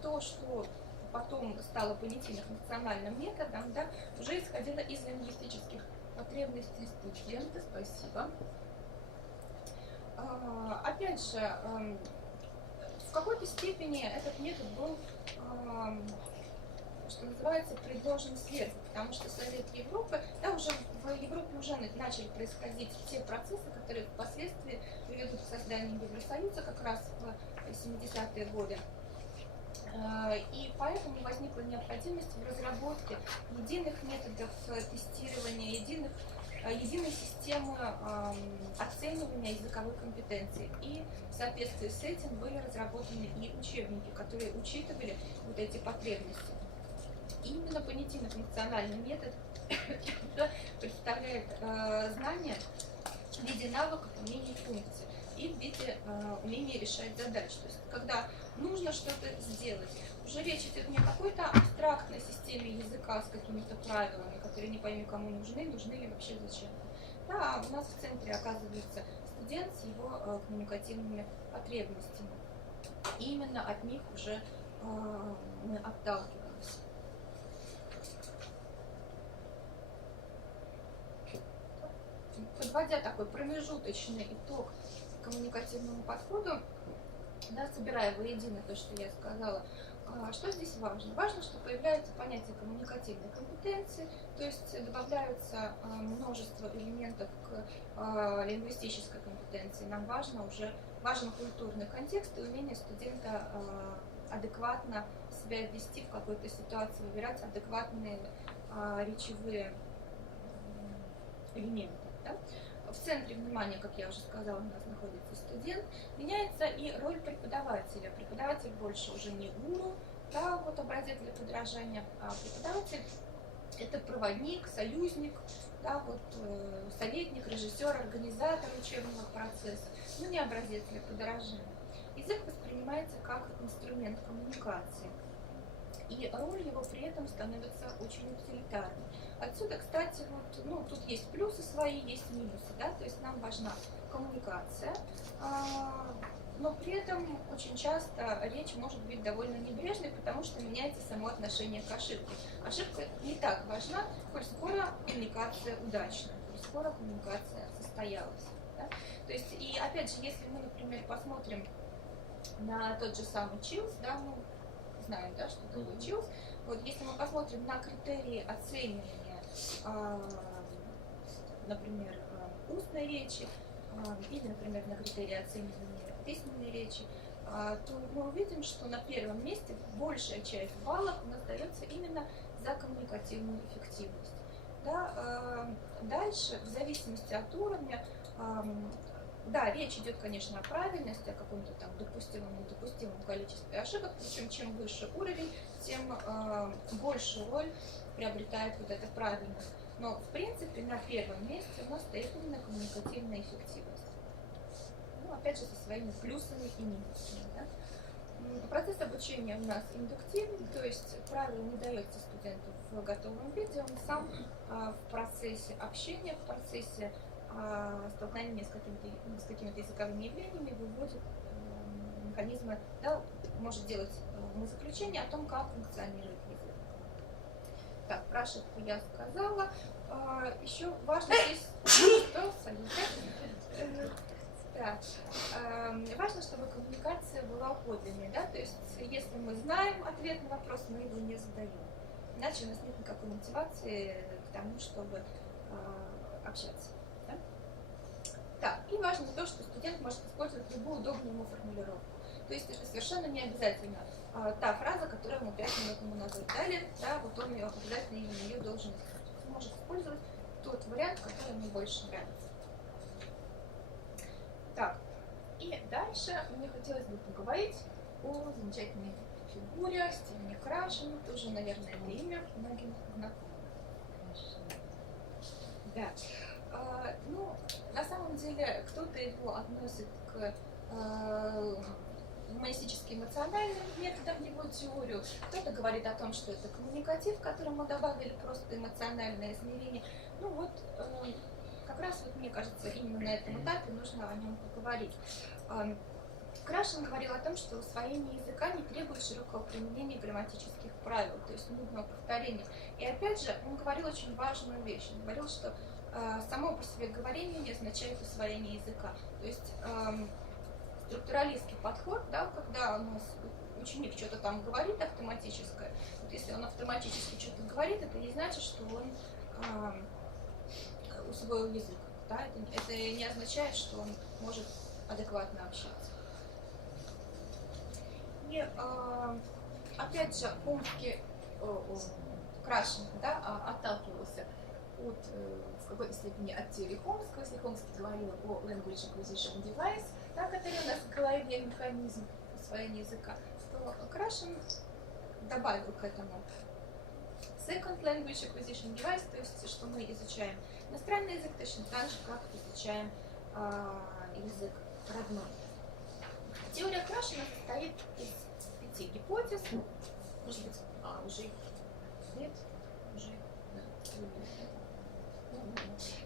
то, что потом стало понятийно-функциональным методом, да, уже исходило из лингвистических потребностей студента. Спасибо. Опять же, в какой-то степени этот метод был, что называется, предложен сверху, потому что Совет Европы, да, уже в Европе уже начали происходить те процессы, которые впоследствии приведут к созданию Евросоюза как раз в 70-е годы. И поэтому возникла необходимость в разработке единых методов тестирования, единой системы оценивания языковой компетенции. И в соответствии с этим были разработаны и учебники, которые учитывали вот эти потребности. И именно понятийно-функциональный метод представляет знания в виде навыков, умений, функций и в виде умения решать задачи. То есть, когда нужно что-то сделать, уже речь идет не о какой-то абстрактной системе языка с какими-то правилами, которые не пойми кому нужны ли вообще зачем. Да, у нас в центре оказывается студент с его коммуникативными потребностями. И именно от них уже мы отталкиваемся. Подводя такой промежуточный итог коммуникативному подходу, да, собирая воедино то, что я сказала, что здесь важно? Важно, что появляется понятие коммуникативной компетенции, то есть добавляются множество элементов к лингвистической компетенции. Нам важен культурный контекст и умение студента адекватно себя вести в какой-то ситуации, выбирать адекватные речевые элементы. Да? В центре внимания, как я уже сказала, у нас находится студент. Меняется и роль преподавателя. Преподаватель больше уже не гуру, да, вот образец для подражания, а преподаватель – это проводник, союзник, да, вот, советник, режиссер, организатор учебного процесса, но не образец для подражания. Язык воспринимается как инструмент коммуникации. и роль его при этом становится очень утилитарной. Отсюда, кстати, вот, ну, тут есть плюсы свои, есть минусы, да, то есть нам важна коммуникация, но при этом очень часто речь может быть довольно небрежной, потому что меняется само отношение к ошибке. Ошибка не так важна, коль скоро коммуникация удачна, коль скоро коммуникация состоялась. Да? То есть, и опять же, если мы, например, посмотрим на тот же самый ЧИЛС, да, мы знаем, да, что такое ЧИЛС, вот если мы посмотрим на критерии оценивания, например, устной речи, или, например, на критерии оценивания письменной речи, то мы увидим, что на первом месте большая часть баллов у нас дается именно за коммуникативную эффективность. Да? Дальше, в зависимости от уровня, да, речь идет, конечно, о правильности, о каком-то там недопустимом количестве ошибок, причем чем выше уровень, тем большую роль приобретает вот эта правильность. Но, в принципе, на первом месте у нас стоит именно коммуникативная эффективность. Ну, опять же, со своими плюсами и минусами. Да? Процесс обучения у нас индуктивный, то есть правило не дается студенту в готовом виде, он сам в процессе общения, в процессе столкновения с какими-то языковыми явлениями выводит механизмы, да, может делать заключение о том, как функционирует язык. Так, про ошибку я сказала. Еще важно здесь, да, важно, чтобы коммуникация была подлинной, да, то есть если мы знаем ответ на вопрос, мы его не задаем. Иначе у нас нет никакой мотивации к тому, чтобы общаться. Да? Так, и важно то, что студент может использовать любую удобную ему формулировку. То есть это совершенно не обязательно та фраза, которую мы 5 минут ему назад дали, да, вот он ее обязательно именно ее должен использовать. Он может использовать тот вариант, который ему больше нравится. Так, и дальше мне хотелось бы поговорить о замечательной фигуре Стивене Крашене, тоже, наверное, это имя многим знакомо. Да. Ну, на самом деле, кто-то его относит к гуманистически-эмоциональным методам, его теорию, кто-то говорит о том, что это коммуникатив, к которому добавили просто эмоциональное измерение. Ну вот, как раз вот мне кажется, именно на этом этапе нужно о нем поговорить. Крашен говорил о том, что усвоение языка не требует широкого применения грамматических правил, то есть нудного повторения. И опять же, он говорил очень важную вещь. Он говорил, что само по себе говорение не означает усвоение языка. То есть структуралистский подход, да, когда у нас ученик что-то там говорит автоматическое, вот если он автоматически что-то говорит, это не значит, что он усвоил язык. Да? Это не означает, что он может адекватно общаться. И опять же, Крашен, да, отталкивался в какой-то степени от теории Хомского. Если Хомский говорил о language acquisition device, да, который у нас в голове механизм усвоения языка, то Крашен добавил к этому second language acquisition device, то есть что мы изучаем иностранный язык точно так же, как изучаем язык родной. Теория Крашена состоит из 5 гипотез. Может быть, уже нет? Уже?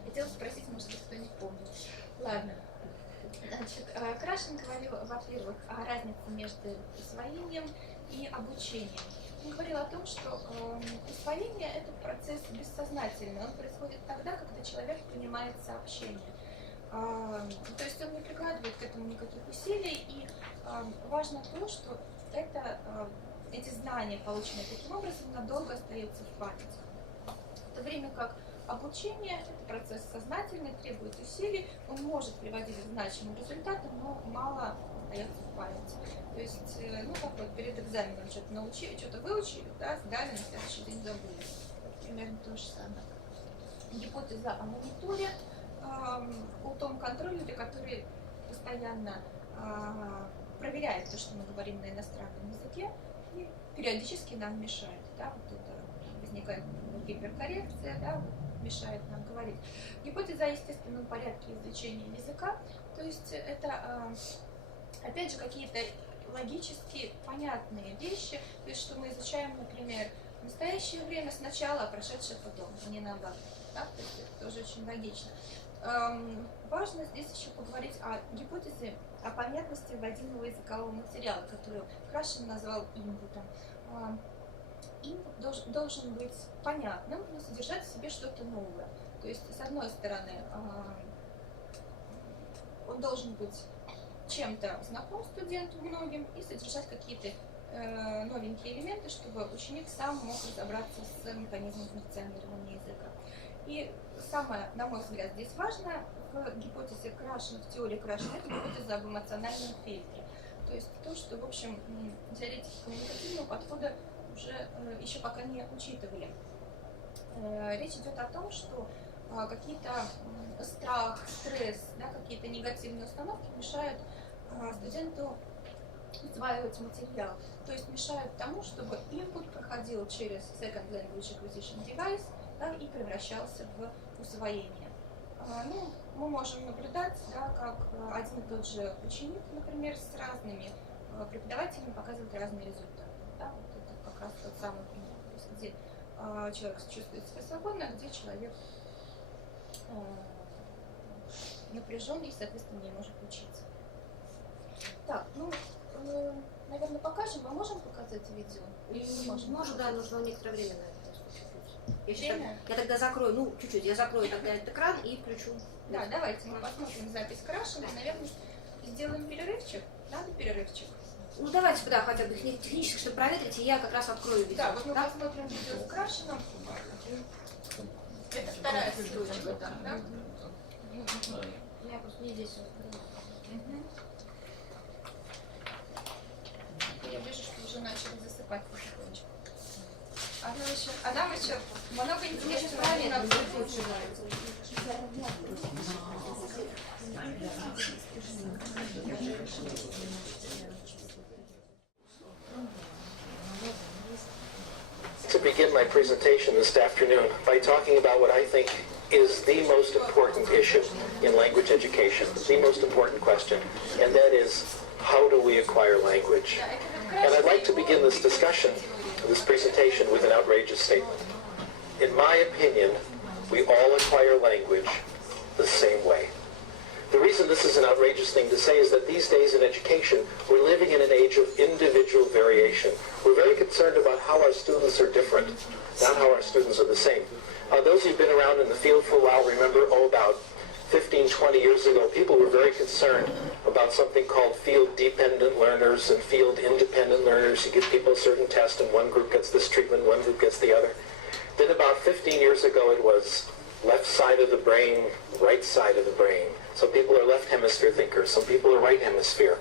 Хотела спросить, может быть, кто не помнит. Ладно. Значит, Крашен говорил, во-первых, о разнице между усвоением и обучением. Он говорил о том, что усвоение – это процесс бессознательный. Он происходит тогда, когда человек принимает сообщение. То есть он не прикладывает к этому никаких усилий, и важно то, что эти знания, полученные таким образом, надолго остаются в памяти. В то время как обучение – это процесс сознательный, требует усилий, он может приводить к значимым результатам, но мало остается в памяти. То есть, ну как вот перед экзаменом что-то научили, что-то выучили, да, сдали, на следующий день забыли. Примерно то же самое. Гипотеза о мониторе, о том контроллере, который постоянно проверяет то, что мы говорим на иностранном языке, и периодически нам мешает. Да, вот это возникает гиперкоррекция, да, мешает нам говорить. Гипотеза о естественном порядке изучения языка, то есть это, опять же, какие-то логически понятные вещи, то есть что мы изучаем, например, в настоящее время сначала, а прошедшее потом, а не наоборот. Да? То есть это тоже очень логично. Важно здесь еще поговорить о гипотезе о понятности вводимого языкового материала, который Гашин назвал инпутом. Инпут должен быть понятным, но содержать в себе что-то новое. То есть, с одной стороны, он должен быть чем-то знаком студенту многим и содержать какие-то новенькие элементы, чтобы ученик сам мог разобраться с механизмом функционирования языка. И самое, на мой взгляд, здесь важное в гипотезе Гашина, в теории Гашина, это гипотеза об эмоциональном фильтре. То есть то, что, в общем, теоретики коммуникативного подхода уже еще пока не учитывали. Речь идет о том, что какие-то страх, стресс, да, какие-то негативные установки мешают студенту усваивать материал, то есть мешают тому, чтобы input проходил через Second Language Acquisition Device, да, и превращался в усвоение. Ну, мы можем наблюдать, да, как один и тот же ученик, например, с разными преподавателями показывает разные результаты. Да? Вот это как раз тот самый пример, то есть, где человек чувствует себя свободно, а где человек напряжен и, соответственно, не может учиться. Так, ну, наверное, покажем. Мы можем показать видео? Или не можем? Может, да, нужно некоторое время на это. Время? Я тогда закрою, ну, чуть-чуть, я закрою тогда этот экран и включу. Да, давайте мы посмотрим запись Гашина. Наверное, сделаем перерывчик. Надо перерывчик? Ну, давайте, да, хотя бы технически, чтобы проветрить, и я как раз открою видео. Да, вот мы посмотрим видео с Гашином. Это вторая ссылочка, да? Я просто не здесь. Я вижу, что уже начали засыпать потихонечку. А нам еще много интересного нам to begin my presentation this afternoon by talking about what I think is the most important issue in language education, the most important question, and that is, how do we acquire language? And I'd like to begin this discussion, this presentation, with an outrageous statement. In my opinion, we all acquire language the same way. The reason this is an outrageous thing to say is that these days in education, we're living in an age of individual variation. We're very concerned about how our students are different, not how our students are the same. Those who've been around in the field for a while remember, about 15, 20 years ago, people were very concerned about something called field-dependent learners and field-independent learners. You give people a certain test and one group gets this treatment, one group gets the other. Then about 15 years ago, it was left side of the brain, right side of the brain. Some people are left hemisphere thinkers, some people are right hemisphere.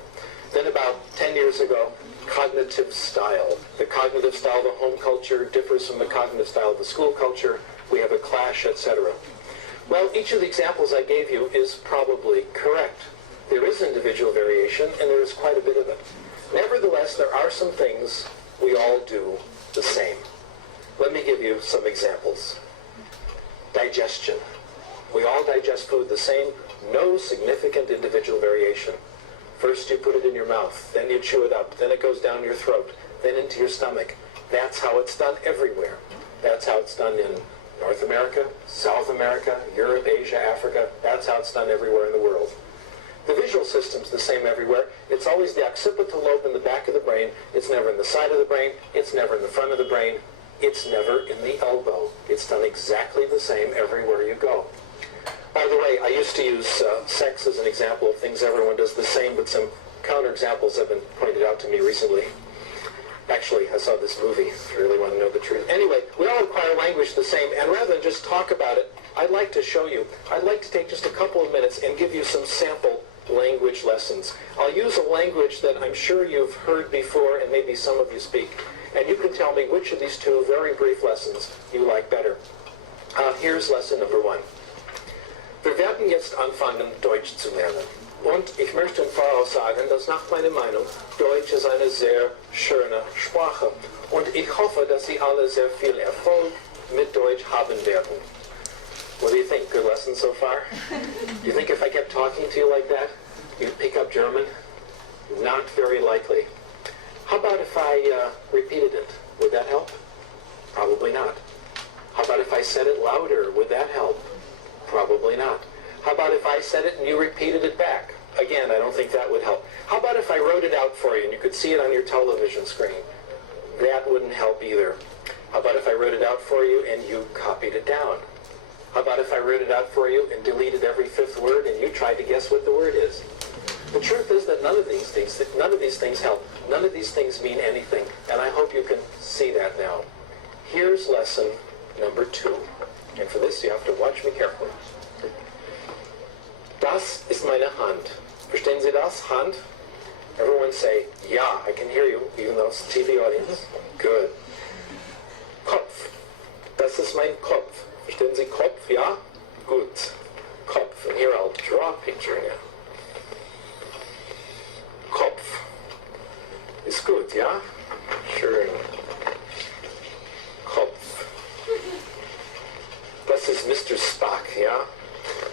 Then about 10 years ago, cognitive style. The cognitive style of the home culture differs from the cognitive style of the school culture. We have a clash, etc. Well, each of the examples I gave you is probably correct. There is individual variation, and there is quite a bit of it. Nevertheless, there are some things we all do the same. Let me give you some examples. Digestion. We all digest food the same, no significant individual variation. First you put it in your mouth, then you chew it up, then it goes down your throat, then into your stomach. That's how it's done everywhere. That's how it's done in North America, South America, Europe, Asia, Africa. That's how it's done everywhere in the world. The visual system's the same everywhere. It's always the occipital lobe in the back of the brain. It's never in the side of the brain. It's never in the front of the brain. It's never in the elbow. It's done exactly the same everywhere you go. By the way, I used to use sex as an example of things everyone does the same, but some counterexamples have been pointed out to me recently. Actually, I saw this movie, if you really want to know the truth. Anyway, we all acquire language the same, and rather than just talk about it, I'd like to show you. I'd like to take just a couple of minutes and give you some sample language lessons. I'll use a language that I'm sure you've heard before, and maybe some of you speak, and you can tell me which of these two very brief lessons you like better. Here's lesson number 1. Wir werden jetzt anfangen, Deutsch zu lernen. Und ich möchte im Voraus sagen, dass nach meiner Meinung Deutsch ist eine sehr schöne Sprache. Und ich hoffe, dass Sie alle sehr viel Erfolg mit Deutsch haben werden. What do you think? Good lesson so far? Do you think if I kept talking to you like that, you'd pick up German? Not very likely. How about if I repeated it? Would that help? Probably not. How about if I said it louder? Would that help? Probably not. How about if I said it and you repeated it back? Again, I don't think that would help. How about if I wrote it out for you and you could see it on your television screen? That wouldn't help either. How about if I wrote it out for you and you copied it down? How about if I wrote it out for you and deleted every fifth word and you tried to guess what the word is? The truth is that none of these things help. None of these things mean anything, and I hope you can see that now. Here's lesson number 2, and for this you have to watch me carefully. Das ist meine Hand. Verstehen Sie das? Hand? Everyone say, ja, I can hear you, even though it's a TV audience. Good. Kopf. Das ist mein Kopf. Verstehen Sie Kopf? Ja? Gut. Kopf. And here I'll draw a picture now. Kopf. Ist gut, ja? Schön. Kopf. Das ist Mr. Spock, ja?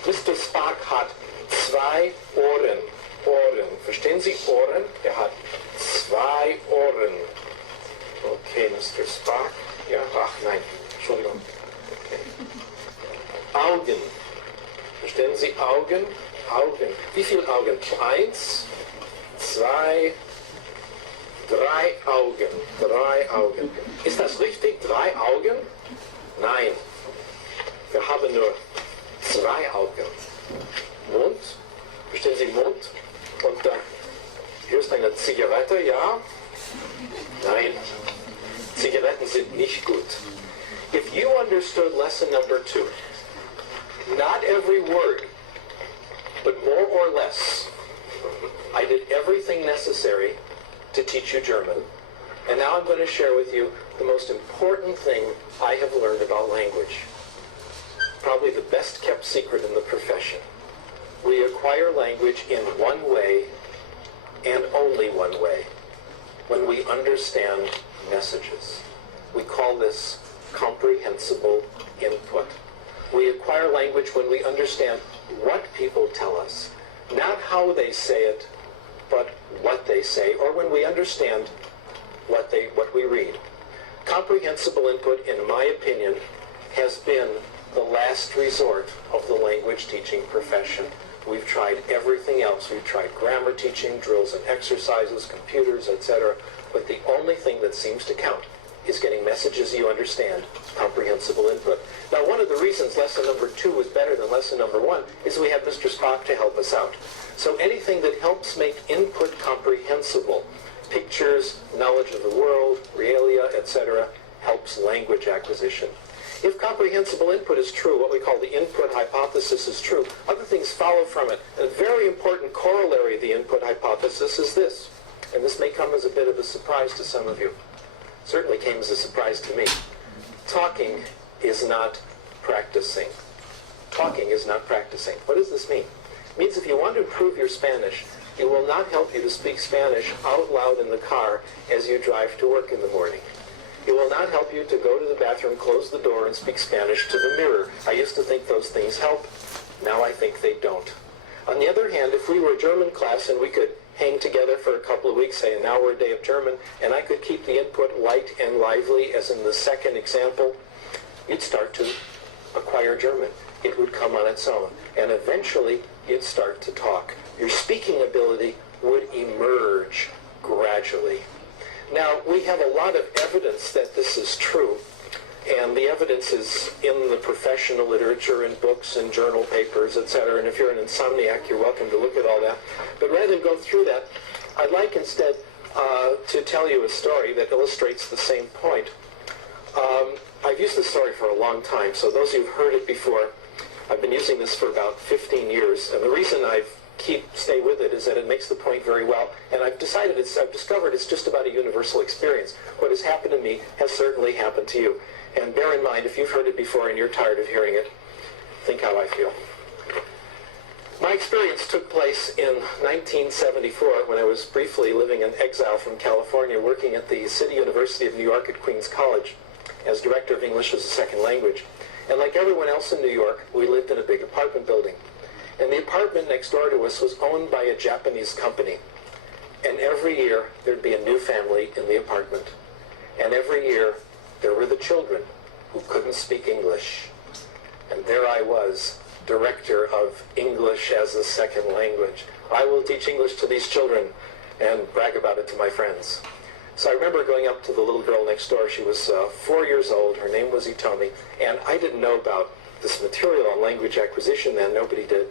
Mr. Spock hat 2 Ohren. Ohren. Verstehen Sie Ohren? Er hat 2 Ohren. Okay, Mr. Spock. Ja, ach nein, Entschuldigung. Okay. Augen. Verstehen Sie Augen? Augen. Wie viele Augen? 1, 2, 3 Augen. 3 Augen. Ist das richtig? 3 Augen? Nein. Wir haben nur 2 Augen. Mund. Verstehen Sie Mund? Und hier ist eine Zigarette, ja? Nein. Zigaretten sind nicht gut. If you understood lesson number 2, not every word, but more or less, I did everything necessary to teach you German, and now I'm going to share with you the most important thing I have learned about language. Probably the best kept secret in the profession. We acquire language in one way, and only one way, when we understand messages. We call this comprehensible input. We acquire language when we understand what people tell us, not how they say it, but what they say, or when we understand what we read. Comprehensible input, in my opinion, has been the last resort of the language teaching profession. We've tried everything else. We've tried grammar teaching, drills and exercises, computers, etc. But the only thing that seems to count is getting messages you understand, comprehensible input. Now, one of the reasons lesson number 2 was better than lesson number 1 is we have Mr. Spock to help us out. So anything that helps make input comprehensible, pictures, knowledge of the world, realia, etc., helps language acquisition. If comprehensible input is true, what we call the input hypothesis is true, other things follow from it. And a very important corollary of the input hypothesis is this, and this may come as a bit of a surprise to some of you. Certainly came as a surprise to me. Talking is not practicing. Talking is not practicing. What does this mean? It means if you want to improve your Spanish, it will not help you to speak Spanish out loud in the car as you drive to work in the morning. It will not help you to go to the bathroom, close the door, and speak Spanish to the mirror. I used to think those things help. Now I think they don't. On the other hand, if we were a German class and we could hang together for a couple of weeks, say an hour a day of German, and I could keep the input light and lively, as in the second example, you'd start to acquire German. It would come on its own. And eventually, you'd start to talk. Your speaking ability would emerge gradually. Now, we have a lot of evidence that this is true, and the evidence is in the professional literature, in books and journal papers, etc. And if you're an insomniac, you're welcome to look at all that. But rather than go through that, I'd like instead to tell you a story that illustrates the same point. I've used this story for a long time, so those who've heard it before, I've been using this for about 15 years, and the reason I've stay with it is that it makes the point very well, and I've discovered it's just about a universal experience. What has happened to me has certainly happened to you. And bear in mind, if you've heard it before and you're tired of hearing it, think how I feel. My experience took place in 1974 when I was briefly living in exile from California, working at the City University of New York at Queens College as director of English as a second language. And like everyone else in New York, we lived in a big apartment building. And the apartment next door to us was owned by a Japanese company. And every year there'd be a new family in the apartment. And every year there were the children who couldn't speak English. And there I was, director of English as a second language. I will teach English to these children and brag about it to my friends. So I remember going up to the little girl next door. She was 4 years old. Her name was Itomi. And I didn't know about this material on language acquisition then. Nobody did.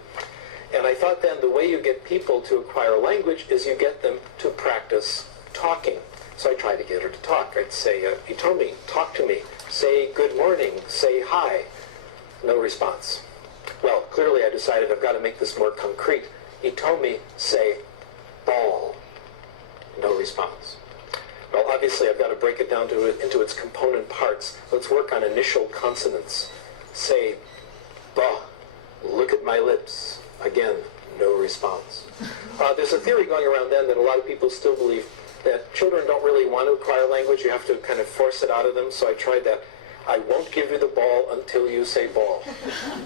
And I thought then the way you get people to acquire language is you get them to practice talking. So I tried to get her to talk. I'd say, Itomi, talk to me. Say good morning. Say hi. No response. Well, clearly I decided I've got to make this more concrete. Itomi, say ball. No response. Well, obviously I've got to break it down into its component parts. Let's work on initial consonants. Say ba. Look at my lips. Again, no response. There's a theory going around then that a lot of people still believe that children don't really want to acquire language. You have to kind of force it out of them. So I tried that. I won't give you the ball until you say ball.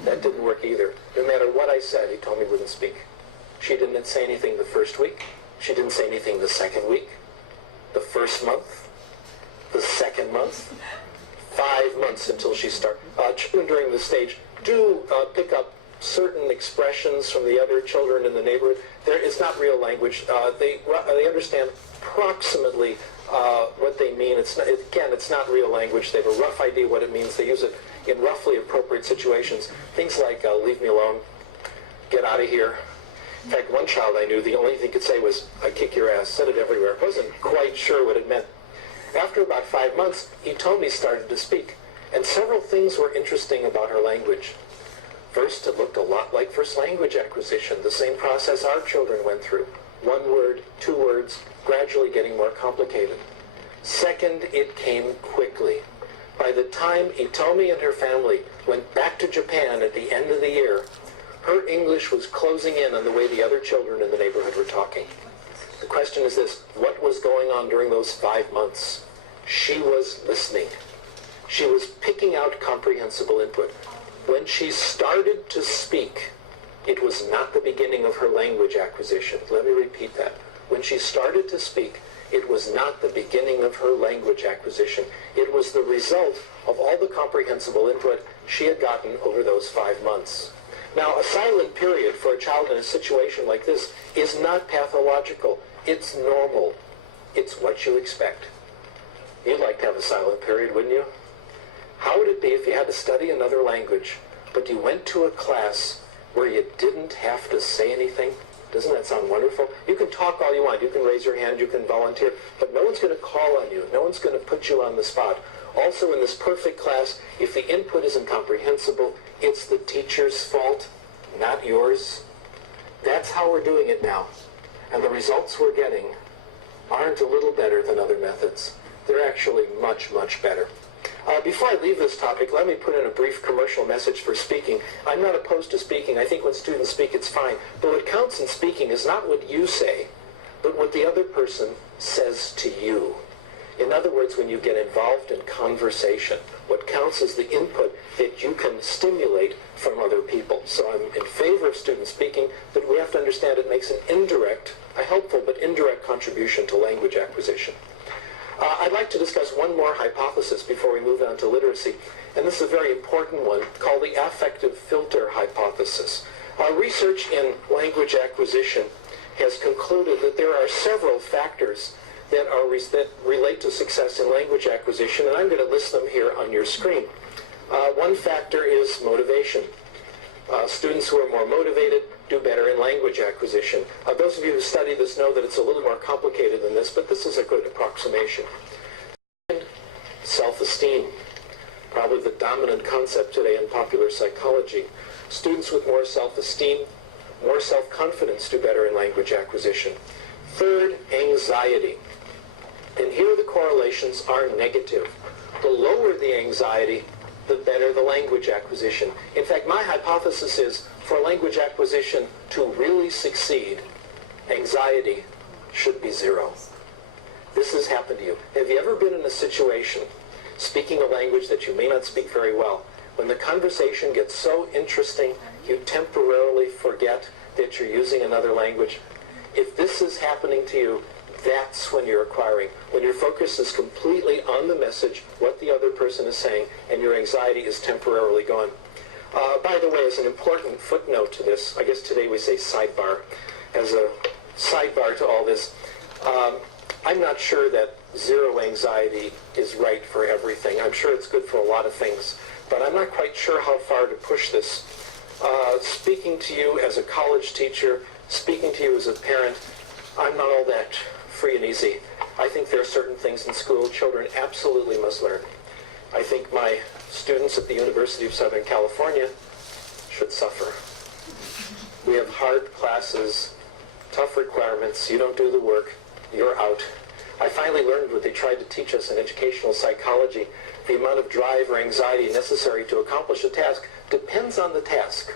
That didn't work either. No matter what I said, Itomi wouldn't speak. She didn't say anything the first week. She didn't say anything the second week, the first month, the second month, 5 months until she started. Children during this stage do pick up certain expressions from the other children in the neighborhood. It's not real language. They understand approximately what they mean. It's not real language. They have a rough idea what it means. They use it in roughly appropriate situations. Things like, leave me alone, get out of here. In fact, one child I knew, the only thing he could say was, I kick your ass, said it everywhere. Wasn't quite sure what it meant. After about 5 months, Itomi started to speak. And several things were interesting about her language. First, it looked a lot like first language acquisition, the same process our children went through. 1 word, 2 words, gradually getting more complicated. Second, it came quickly. By the time Itomi and her family went back to Japan at the end of the year, her English was closing in on the way the other children in the neighborhood were talking. The question is this: what was going on during those 5 months? She was listening. She was picking out comprehensible input. When she started to speak, it was not the beginning of her language acquisition. Let me repeat that. When she started to speak, it was not the beginning of her language acquisition. It was the result of all the comprehensible input she had gotten over those 5 months. Now, a silent period for a child in a situation like this is not pathological. It's normal. It's what you expect. You'd like to have a silent period, wouldn't you? How would it be if you had to study another language, but you went to a class where you didn't have to say anything? Doesn't that sound wonderful? You can talk all you want. You can raise your hand. You can volunteer. But no one's going to call on you. No one's going to put you on the spot. Also, in this perfect class, if the input isn't comprehensible, it's the teacher's fault, not yours. That's how we're doing it now. And the results we're getting aren't a little better than other methods. They're actually much, much better. Before I leave this topic, let me put in a brief commercial message for speaking. I'm not opposed to speaking. I think when students speak, it's fine. But what counts in speaking is not what you say, but what the other person says to you. In other words, when you get involved in conversation, what counts is the input that you can stimulate from other people. So I'm in favor of student speaking, but we have to understand it makes an indirect, a helpful but indirect contribution to language acquisition. I'd like to discuss one more hypothesis before we move on to literacy, and this is a very important one called the affective filter hypothesis. Research in language acquisition has concluded that there are several factors that relate to success in language acquisition, and I'm going to list them here on your screen. One factor is motivation. Students who are more motivated do better in language acquisition. Those of you who study this know that it's a little more complicated than this, but this is a good approximation. Self-esteem, probably the dominant concept today in popular psychology. Students with more self-esteem, more self-confidence do better in language acquisition. Third, anxiety. And here the correlations are negative. The lower the anxiety, the better the language acquisition. In fact, my hypothesis is for language acquisition to really succeed, anxiety should be 0. This has happened to you. Have you ever been in a situation speaking a language that you may not speak very well? When the conversation gets so interesting, you temporarily forget that you're using another language. If this is happening to you, that's when you're acquiring. When your focus is completely on the message, what the other person is saying, and your anxiety is temporarily gone. By the way, as an important footnote to this, I guess today we say sidebar, as a sidebar to all this, I'm not sure that zero anxiety is right for everything. I'm sure it's good for a lot of things, but I'm not quite sure how far to push this. Speaking to you as a college teacher, speaking to you as a parent, I'm not all that free and easy. I think there are certain things in school children absolutely must learn. I think my students at the University of Southern California should suffer. We have hard classes, tough requirements, you don't do the work, you're out. I finally learned what they tried to teach us in educational psychology. The amount of drive or anxiety necessary to accomplish a task depends on the task.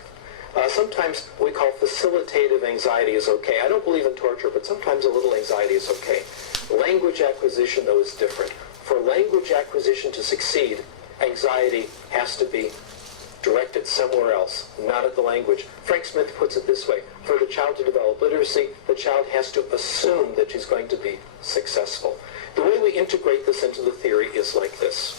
Sometimes we call facilitative anxiety is okay. I don't believe in torture, but sometimes a little anxiety is okay. Language acquisition, though, is different. For language acquisition to succeed, anxiety has to be directed somewhere else, not at the language. Frank Smith puts it this way: for the child to develop literacy, the child has to assume that she's going to be successful. The way we integrate this into the theory is like this.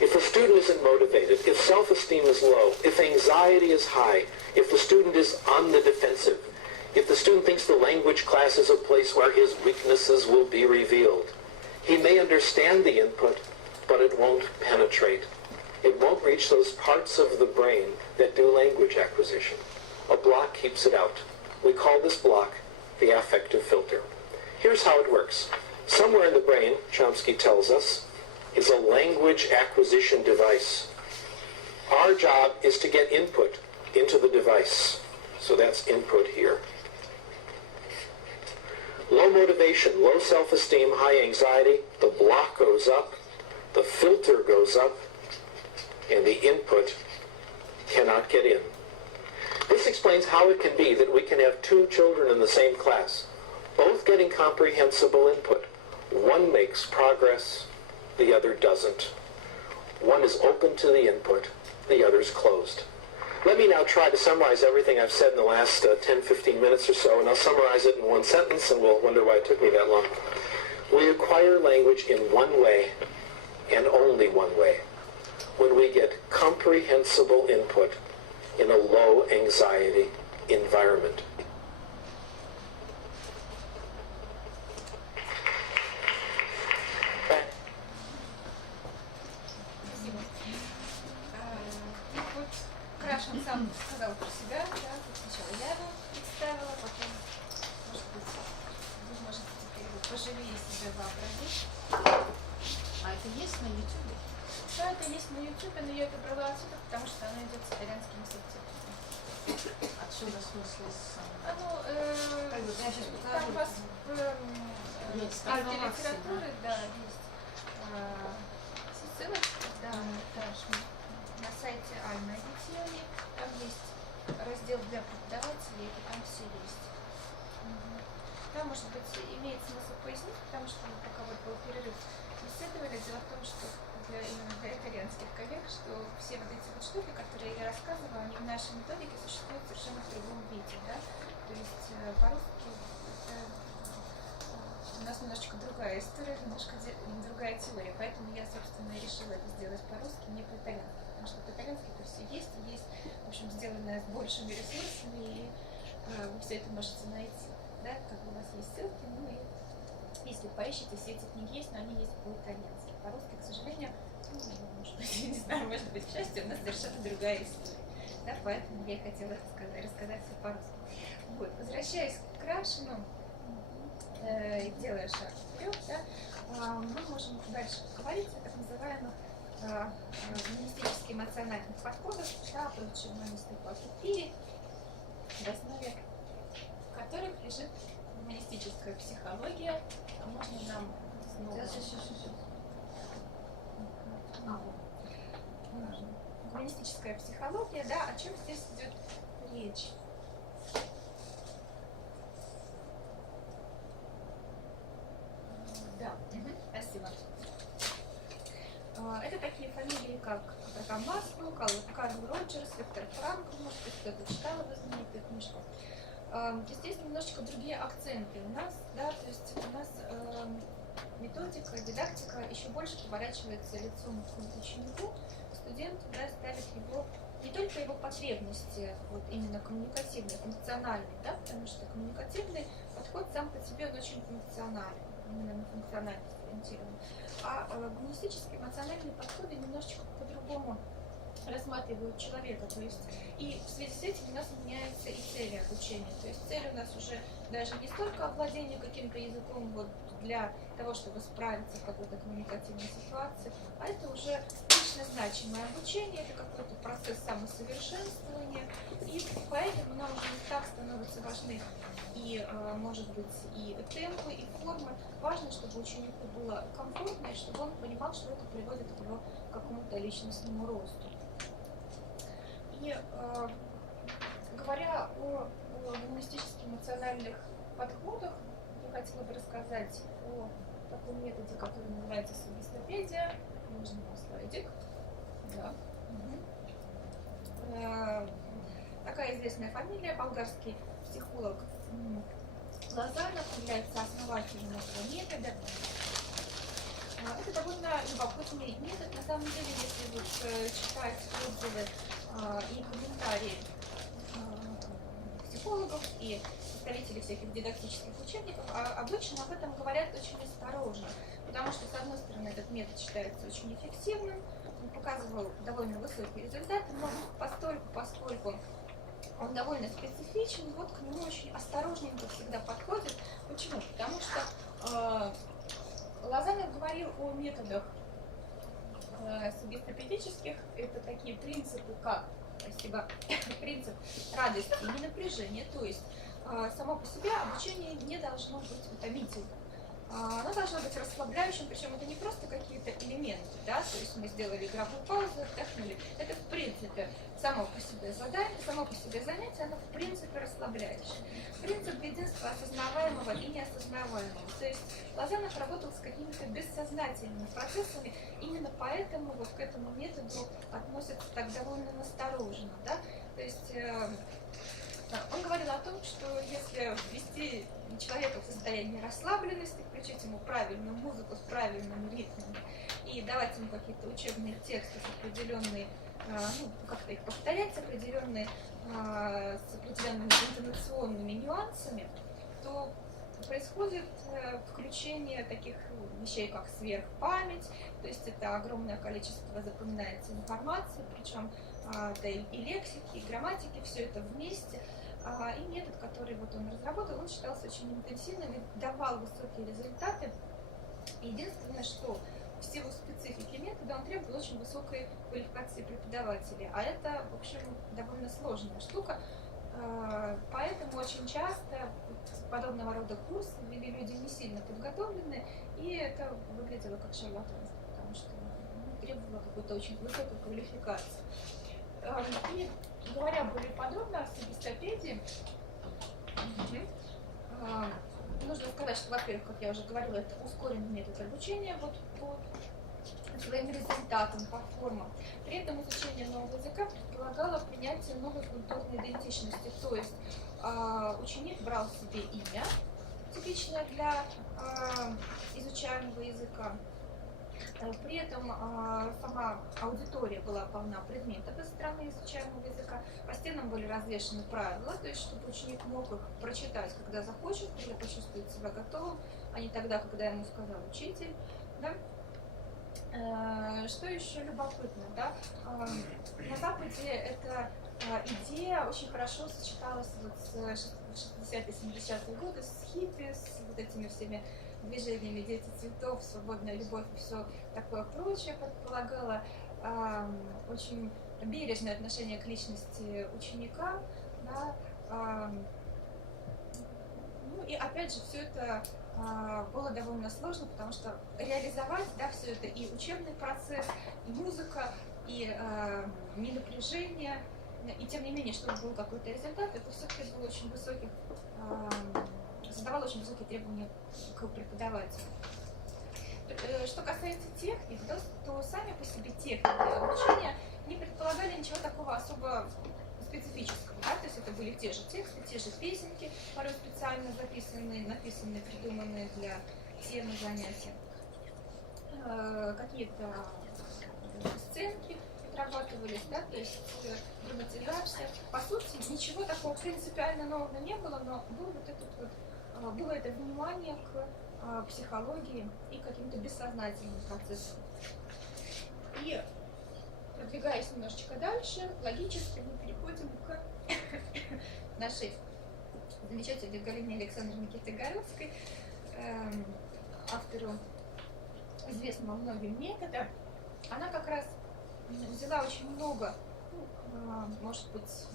If a student isn't motivated, if self-esteem is low, if anxiety is high, if the student is on the defensive, if the student thinks the language class is a place where his weaknesses will be revealed, he may understand the input, but it won't penetrate. It won't reach those parts of the brain that do language acquisition. A block keeps it out. We call this block the affective filter. Here's how it works. Somewhere in the brain, Chomsky tells us, is a language acquisition device. Our job is to get input into the device. So that's input here. Low motivation, low self-esteem, high anxiety, the block goes up, the filter goes up, and the input cannot get in. This explains how it can be that we can have two children in the same class, both getting comprehensible input. One makes progress, the other doesn't. One is open to the input, the other is closed. Let me now try to summarize everything I've said in the last 10-15 minutes or so, and I'll summarize it in one sentence, and we'll wonder why it took me that long. We acquire language in one way, and only one way, when we get comprehensible input in a low anxiety environment. Он сам сказал про себя, да, сначала я его представила, потом, может быть, вы можете теперь поживее себе вообразить. А это есть на YouTube? Да, это есть на YouTube, но я это брала отсюда, потому что она идет с итальянскими субтитрами. Отсюда в смысле Там у вас в литературе, да, есть ссылочка, да, на сайте AILI, там есть раздел для преподавателей, и там все есть. Там, может быть, имеет смысл пояснить, потому что пока вот был перерыв, исследовали. Дело в том, что именно для итальянских коллег, что все вот эти вот штуки, которые я рассказываю, они в нашей методике существуют совершенно в другом виде, да? То есть по-русски у нас немножечко другая история, немножко другая теория, поэтому я, собственно, решила это сделать по-русски, не по-итальянски. Потому что по-итальянски это все есть, и есть, в общем, сделанное с большими ресурсами, и вы все это можете найти. Да? Как бы у вас есть ссылки, ну и если поищите, все эти книги есть, но они есть по-итальянски. По-русски, к сожалению, ну, может быть, я не знаю, может быть, к счастью, у нас совершенно другая история. Да? Поэтому я хотела рассказать все по-русски. Вот. Возвращаясь к Крашину, делая шаг вперед, да, мы можем дальше поговорить о так называемых гуманистически эмоциональных подходов, да, получим гуманистику, в основе которых лежит гуманистическая психология. А можно нам снова... Гуманистическая психология, да, о чем здесь идет речь? Да, спасибо. Это такие фамилии, как Абрахам Маслоу, Карл Роджерс, Виктор Франкл, может быть, кто-то читал его знаменитую книжку. Здесь немножечко другие акценты у нас, да, то есть у нас методика, дидактика еще больше поворачивается лицом к ученику, студенту, да, ставит его не только его потребности, вот именно коммуникативные, функциональные, да, потому что коммуникативный подход сам по себе он очень функциональный, именно на функциональность ориентирован, а гуманистические эмоциональные подходы немножечко по-другому рассматривают человека, то есть и в связи с этим у нас меняются и цели обучения, то есть цель у нас уже даже не столько овладение каким-то языком вот для того, чтобы справиться в какой-то коммуникативной ситуации, а это уже лично значимое обучение, это какой-то процесс самосовершенствования, и поэтому нам уже не так становятся важны и, может быть, и темпы, и формы. Важно, чтобы ученику было комфортно, и чтобы он понимал, что это приводит к его какому-то личностному росту. И говоря о гуманистических эмоциональных подходах, я хотела бы рассказать о таком методе, который называется субъектопедия. Можно слайдик. Да. Такая известная фамилия, болгарский психолог Лазанов является основателем этого метода. Это довольно любопытный метод. На самом деле, если вот читать отзывы и комментарии психологов и представителей всяких дидактических учебников, обычно об этом говорят очень осторожно, потому что, с одной стороны, этот метод считается очень эффективным, он показывал довольно высокие результаты, но поскольку он довольно специфичен, вот к нему очень осторожненько всегда подходит. Почему? Потому что Лазанов говорил о методах субъектопедических, это такие принципы, как, принцип радости и ненапряжения, то есть само по себе обучение не должно быть утомительным. Оно должно быть расслабляющим, причем это не просто какие-то элементы, да, то есть мы сделали игровую паузу, отдохнули. Это в принципе само по себе задание, само по себе занятие, оно в принципе расслабляющее. Принцип единства осознаваемого и неосознаваемого. То есть Лазанов работал с какими-то бессознательными процессами, именно поэтому вот к этому методу относятся так довольно настороженно, да, то есть он говорил о том, что если ввести человека в состояние расслабленности, включить ему правильную музыку с правильными ритмами и давать ему какие-то учебные тексты с определенной, как-то их повторять, с определенными интонационными нюансами, то происходит включение таких вещей, как сверхпамять, то есть это огромное количество запоминается информации, причем да, и лексики, и грамматики, все это вместе. И метод, который вот он разработал, он считался очень интенсивным и давал высокие результаты. Единственное, что в силу специфики метода он требовал очень высокой квалификации преподавателей, а это, в общем, довольно сложная штука. Поэтому очень часто подобного рода курсы вели люди не сильно подготовленные, и это выглядело как шарлатанство, потому что требовало какой-то очень высокой квалификации. И говоря более подробно о субъектопедии, нужно сказать, что, во-первых, как я уже говорила, это ускоренный метод обучения вот по своим результатам, по формам. При этом изучение нового языка предполагало принятие новой культурной идентичности, то есть ученик брал себе имя, типичное для изучаемого языка. При этом сама аудитория была полна предметов из стороны изучаемого языка. По стенам были развешаны правила, то есть чтобы ученик мог их прочитать, когда захочет, когда почувствует себя готовым, а не тогда, когда ему сказал учитель. Да? Что еще любопытно, да? На Западе эта идея очень хорошо сочеталась вот с 60-70-е годы, с хиппи, с вот этими всеми движениями «Дети цветов», «Свободная любовь» и все такое прочее, предполагало очень бережное отношение к личности ученика, да, ну и опять же все это было довольно сложно, потому что реализовать, да, все это и учебный процесс, и музыка, и не напряжение, и тем не менее, чтобы был какой-то результат, это все-таки было очень высоких, задавало очень высокие требования к преподавателю. Что касается техник, то сами по себе техники обучения не предполагали ничего такого особо специфического, да, то есть это были те же тексты, те же песенки, порой специально записанные, написанные, придуманные для темы занятия, какие-то сценки отрабатывались, да, то есть драматизация. По сути, ничего такого принципиально нового не было, но был вот этот вот, было это внимание к психологии и каким-то бессознательным процессам. И продвигаясь немножечко дальше, логически мы переходим к нашей замечательной Галине Александровне Китайгородской, автору известного многим метода. Она как раз взяла очень много, может быть,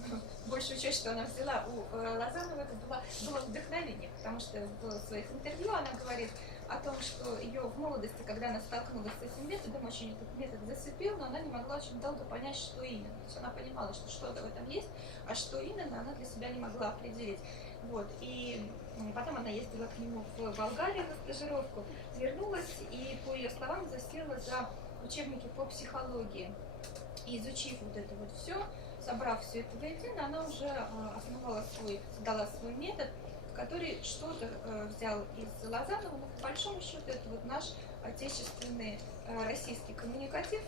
большую часть, что она взяла у Лозанова, это было вдохновение, потому что в своих интервью она говорит о том, что ее в молодости, когда она столкнулась с этим методом, очень этот метод зацепил, но она не могла очень долго понять, что именно. То есть она понимала, что что-то в этом есть, а что именно, она для себя не могла определить. Вот. И потом она ездила к нему в Болгарию на стажировку, вернулась и, по ее словам, засела за учебники по психологии. И изучив вот это вот все, собрав все это воедино, она уже дала свой метод, который что-то взял из Лозанова, но по большому счету это вот наш отечественный российский коммуникатив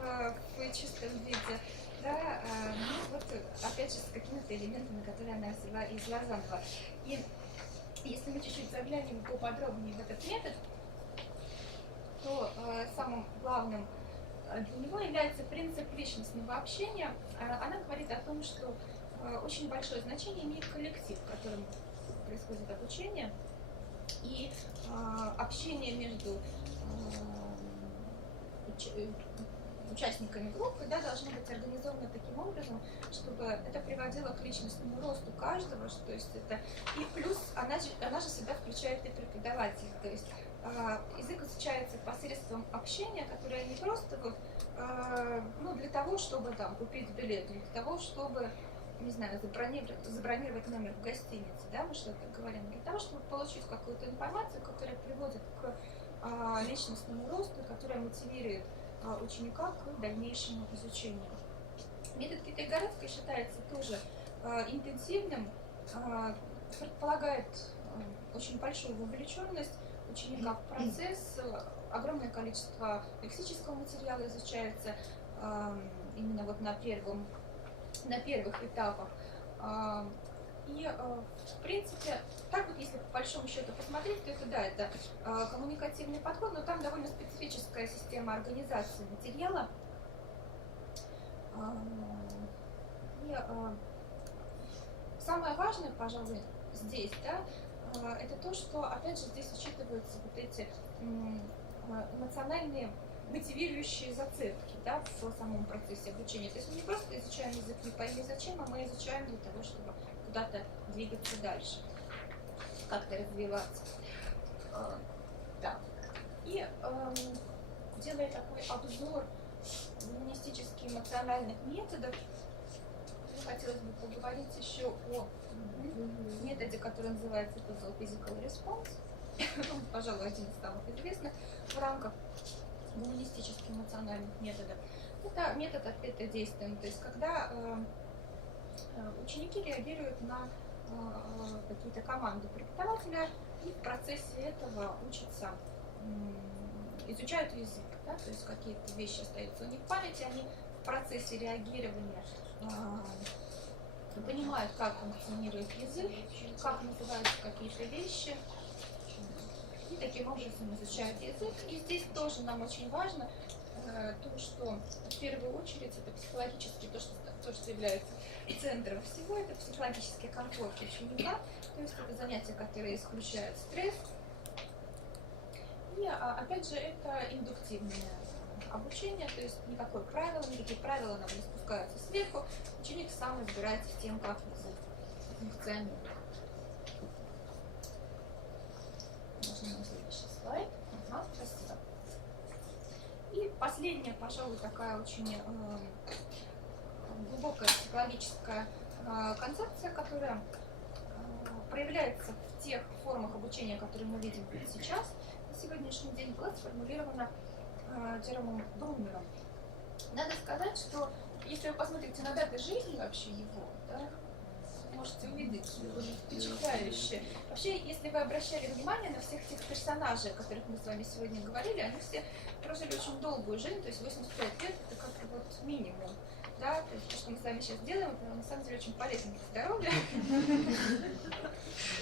в чистом виде, да, ну, вот опять же с какими-то элементами, которые она взяла из Лозанова. И если мы чуть-чуть заглянем поподробнее в этот метод, то самым главным для него является принцип личностного общения. Она говорит о том, что очень большое значение имеет коллектив, в котором происходит обучение, и общение между участниками группы, да, должно быть организовано таким образом, чтобы это приводило к личностному росту каждого, то есть это и плюс она же себя включает и преподаватель, то есть язык изучается посредством общения, которое не просто вот, ну, для того, чтобы там купить билет, для того, чтобы, не знаю, забронировать номер в гостинице, да, мы что-то говорим, для того, чтобы получить какую-то информацию, которая приводит к личностному росту, которая мотивирует ученика к дальнейшему изучению. Метод Китайгородской считается тоже интенсивным, предполагает очень большую вовлеченность ученика в процесс, огромное количество лексического материала изучается именно вот на первых этапах. И, в принципе, так вот, если по большому счету посмотреть, то это, да, это коммуникативный подход, но там довольно специфическая система организации материала. И самое важное, пожалуй, здесь, да, это то, что, опять же, здесь учитываются вот эти эмоциональные мотивирующие зацепки, да, в самом процессе обучения. То есть мы не просто изучаем язык не пойми зачем, а мы изучаем для того, чтобы куда-то двигаться дальше, как-то развиваться. Да. И делая такой обзор гуманистических эмоциональных методов, хотелось бы поговорить еще о методе, который называется Physical Response. Он, пожалуй, один из самых известных в рамках гуманистических эмоциональных методов. Это метод ответа действием, то есть когда ученики реагируют на какие-то команды преподавателя и в процессе этого учатся, изучают язык, да, то есть какие-то вещи остаются у них в памяти, они в процессе реагирования понимают, как функционирует язык, как называются какие-то вещи, и таким образом изучают язык. И здесь тоже нам очень важно то, что в первую очередь это психологически то, что является центром всего, это психологический комфорт ученика, то есть это занятия, которые исключают стресс. И опять же это индуктивное обучение, то есть никакие правила нам не спускаются сверху, ученик сам разбирается с тем, как язык функционирует. Можно на следующий слайд. Ага, спасибо. И последняя, пожалуй, такая очень глубокая психологическая концепция, которая проявляется в тех формах обучения, которые мы видим сейчас, на сегодняшний день, была сформулирована Джеромом Брунером. Надо сказать, что если вы посмотрите на даты жизни вообще его, да, можете увидеть, впечатляющее. Вообще, если вы обращали внимание на всех тех персонажей, о которых мы с вами сегодня говорили, они все прожили очень долгую жизнь, то есть 85 лет это как вот минимум. Да, то есть то, что мы с вами сейчас делаем, это на самом деле очень полезно для здоровья.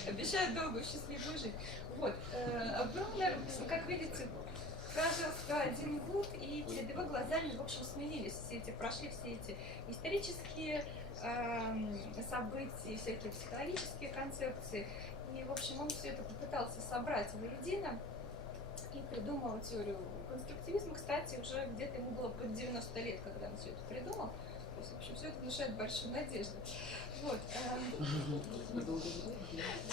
Обещает долгую счастливую жизнь. Вот. А Брунер, как видите, прожил 101 год, и перед его глазами, в общем, сменились прошли все эти исторические события, всякие психологические концепции. И, в общем, он все это попытался собрать воедино и придумал теорию конструктивизма. Кстати, уже где-то ему было под 90 лет, когда он все это придумал. То есть, в общем, все это внушает большую надежду. Вот.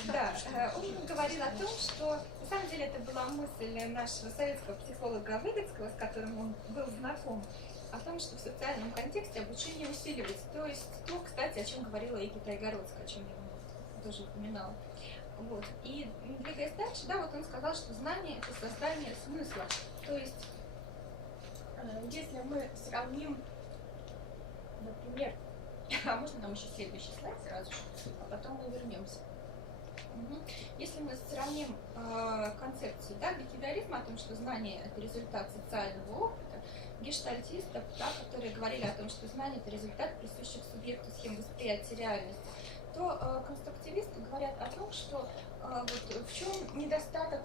Да, он говорил о том, что на самом деле это была мысль нашего советского психолога Выгодского, с которым он был знаком, о том, что в социальном контексте обучение усиливается. То есть то, кстати, о чем говорила и Китай-Городская, о чем я тоже упоминала. Вот. И двигаясь дальше, да, вот он сказал, что знание — это создание смысла. То есть, если мы сравним, например, а можно нам еще следующий слайд сразу же, а потом мы вернемся. Если мы сравним концепцию, да, бихевиоризма о том, что знание — это результат социального опыта, гештальтистов, да, которые говорили о том, что знание — это результат присущих субъекту схем восприятия реальности, то конструктивисты говорят о том, что вот, в чем недостаток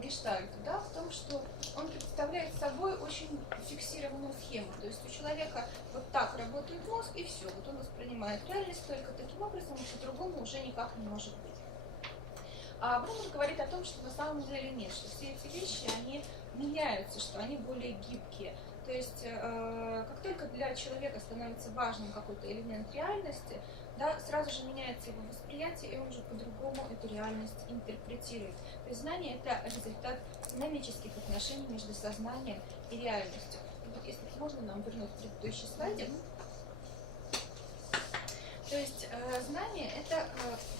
гештальта, да, в том, что он представляет собой очень фиксированную схему. То есть у человека вот так работает мозг, и все. Вот он воспринимает реальность только таким образом, по-другому уже никак не может быть. А Брунер говорит о том, что на самом деле нет, что все эти вещи, они меняются, что они более гибкие. То есть как только для человека становится важным какой-то элемент реальности, да, сразу же меняется его восприятие, и он уже по-другому эту реальность интерпретирует. То есть знание — это результат динамических отношений между сознанием и реальностью. И вот если можно нам вернуть предыдущий слайд. То есть знание — это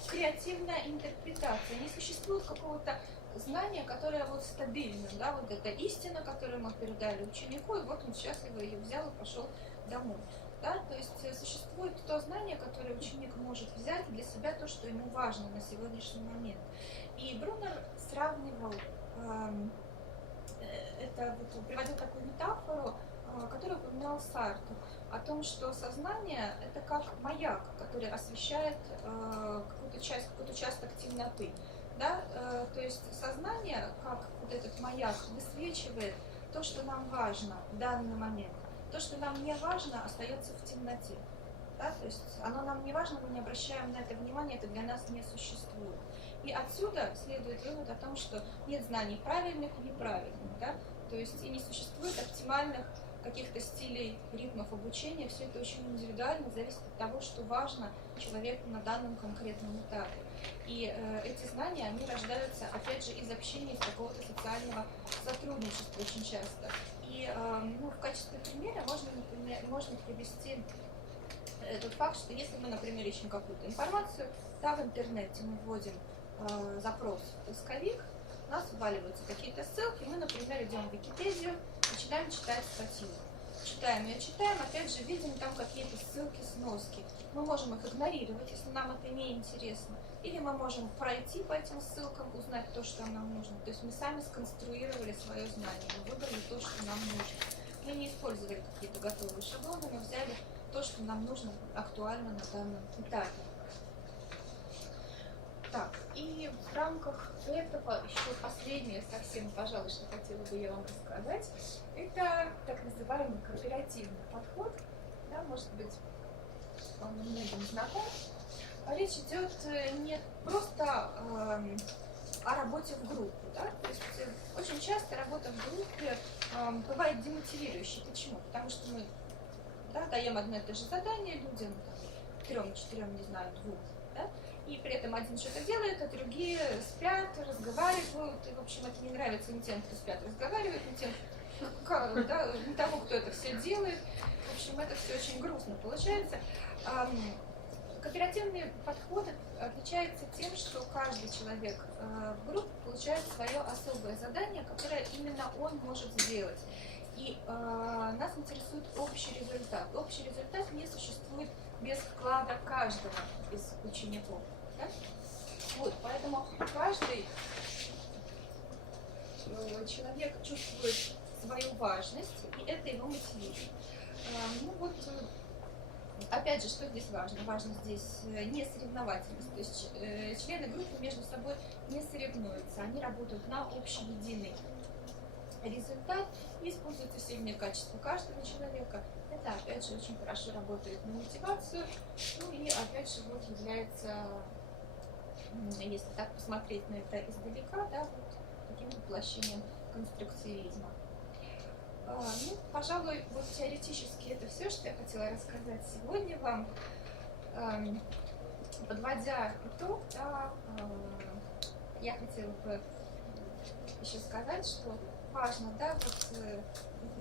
креативная интерпретация. Не существует какого-то знания, которое вот стабильно, да, вот это истина, которую мы передали ученику, и вот он счастливо ее взял и пошел домой. Да? То есть существует то знание, которое ученик может взять для себя, то, что ему важно на сегодняшний момент. И Брунер сравнивал, приводил такую метафору, которую упоминал Сартр, о том, что сознание — это как маяк, который освещает какой-то участок темноты. Да? То есть сознание, как вот этот маяк, высвечивает то, что нам важно в данный момент. То, что нам не важно, остается в темноте. Да? То есть оно нам не важно, мы не обращаем на это внимания, это для нас не существует. И отсюда следует вывод о том, что нет знаний правильных и неправильных. Да? То есть и не существует оптимальных каких-то стилей, ритмов обучения. Все это очень индивидуально, зависит от того, что важно человеку на данном конкретном этапе. И эти знания, они рождаются, опять же, из общения, из какого-то социального сотрудничества очень часто. И в качестве примера можно привести тот факт, что если мы, например, ищем какую-то информацию, да, в интернете мы вводим запрос в поисковик, у нас вываливаются какие-то ссылки, мы, например, идем в Википедию, начинаем читать статью. Читаем ее, опять же, видим там какие-то ссылки, сноски. Мы можем их игнорировать, если нам это не интересно. Или мы можем пройти по этим ссылкам, узнать то, что нам нужно. То есть мы сами сконструировали свое знание, мы выбрали то, что нам нужно. Мы не использовали какие-то готовые шаблоны, мы взяли то, что нам нужно актуально на данном этапе. Так, и в рамках этого еще последнее совсем, пожалуй, что хотела бы я вам рассказать, это так называемый кооперативный подход. Да, может быть, он многим знаком. Речь идет не просто о работе в группе. Да? То есть очень часто работа в группе бывает демотивирующей. Почему? Потому что мы даем одно и то же задание людям, 3-4, не знаю, 2. Да? И при этом один что-то делает, а другие спят, разговаривают. И, в общем, это не нравится ни тем, кто спят, разговаривает, ни тем, ни тому, кто это все делает. В общем, это все очень грустно получается. Кооперативный подход отличается тем, что каждый человек в группе получает свое особое задание, которое именно он может сделать. И нас интересует общий результат. Общий результат не существует без вклада каждого из учеников. Да? Вот, поэтому каждый человек чувствует свою важность, и это его мотивирует. Ну вот, опять же, что здесь важно? Важно здесь не соревновательность, то есть члены группы между собой не соревнуются, они работают на общий единый результат и используются сильные качества каждого человека. Это, опять же, очень хорошо работает на мотивацию, ну и, опять же, вот является, если так посмотреть на это издалека, да, вот таким воплощением конструктивизма. Ну, пожалуй, вот теоретически это все, что я хотела рассказать сегодня вам. Подводя итог, да, я хотела бы еще сказать, что важно, да, вот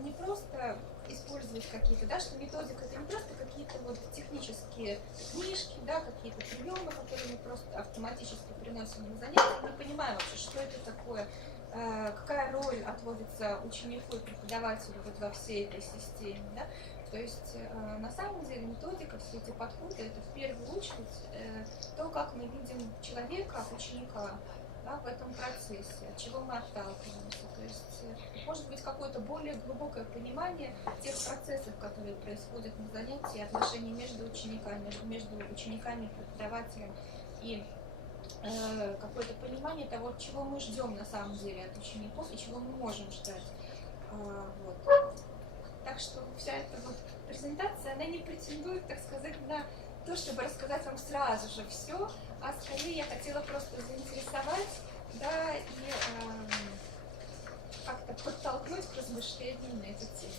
не просто использовать какие-то, да, что методика это не просто какие-то вот технические книжки, да, какие-то приемы, которые мы просто автоматически приносим на занятия, мы понимаем вообще, что это такое, какая роль отводится ученику и преподавателю вот во всей этой системе, да? То есть на самом деле методика, все эти подходы, это в первую очередь то, как мы видим человека, ученика, да, в этом процессе, от чего мы отталкиваемся. То есть может быть какое-то более глубокое понимание тех процессов, которые происходят на занятии, отношений между учениками и преподавателем, и какое-то понимание того, чего мы ждем на самом деле от учеников и чего мы можем ждать. Вот. Так что вся эта вот презентация, она не претендует, так сказать, на то, чтобы рассказать вам сразу же все, а скорее я хотела просто заинтересовать, да, и как-то подтолкнуть к размышлениям на эту тему.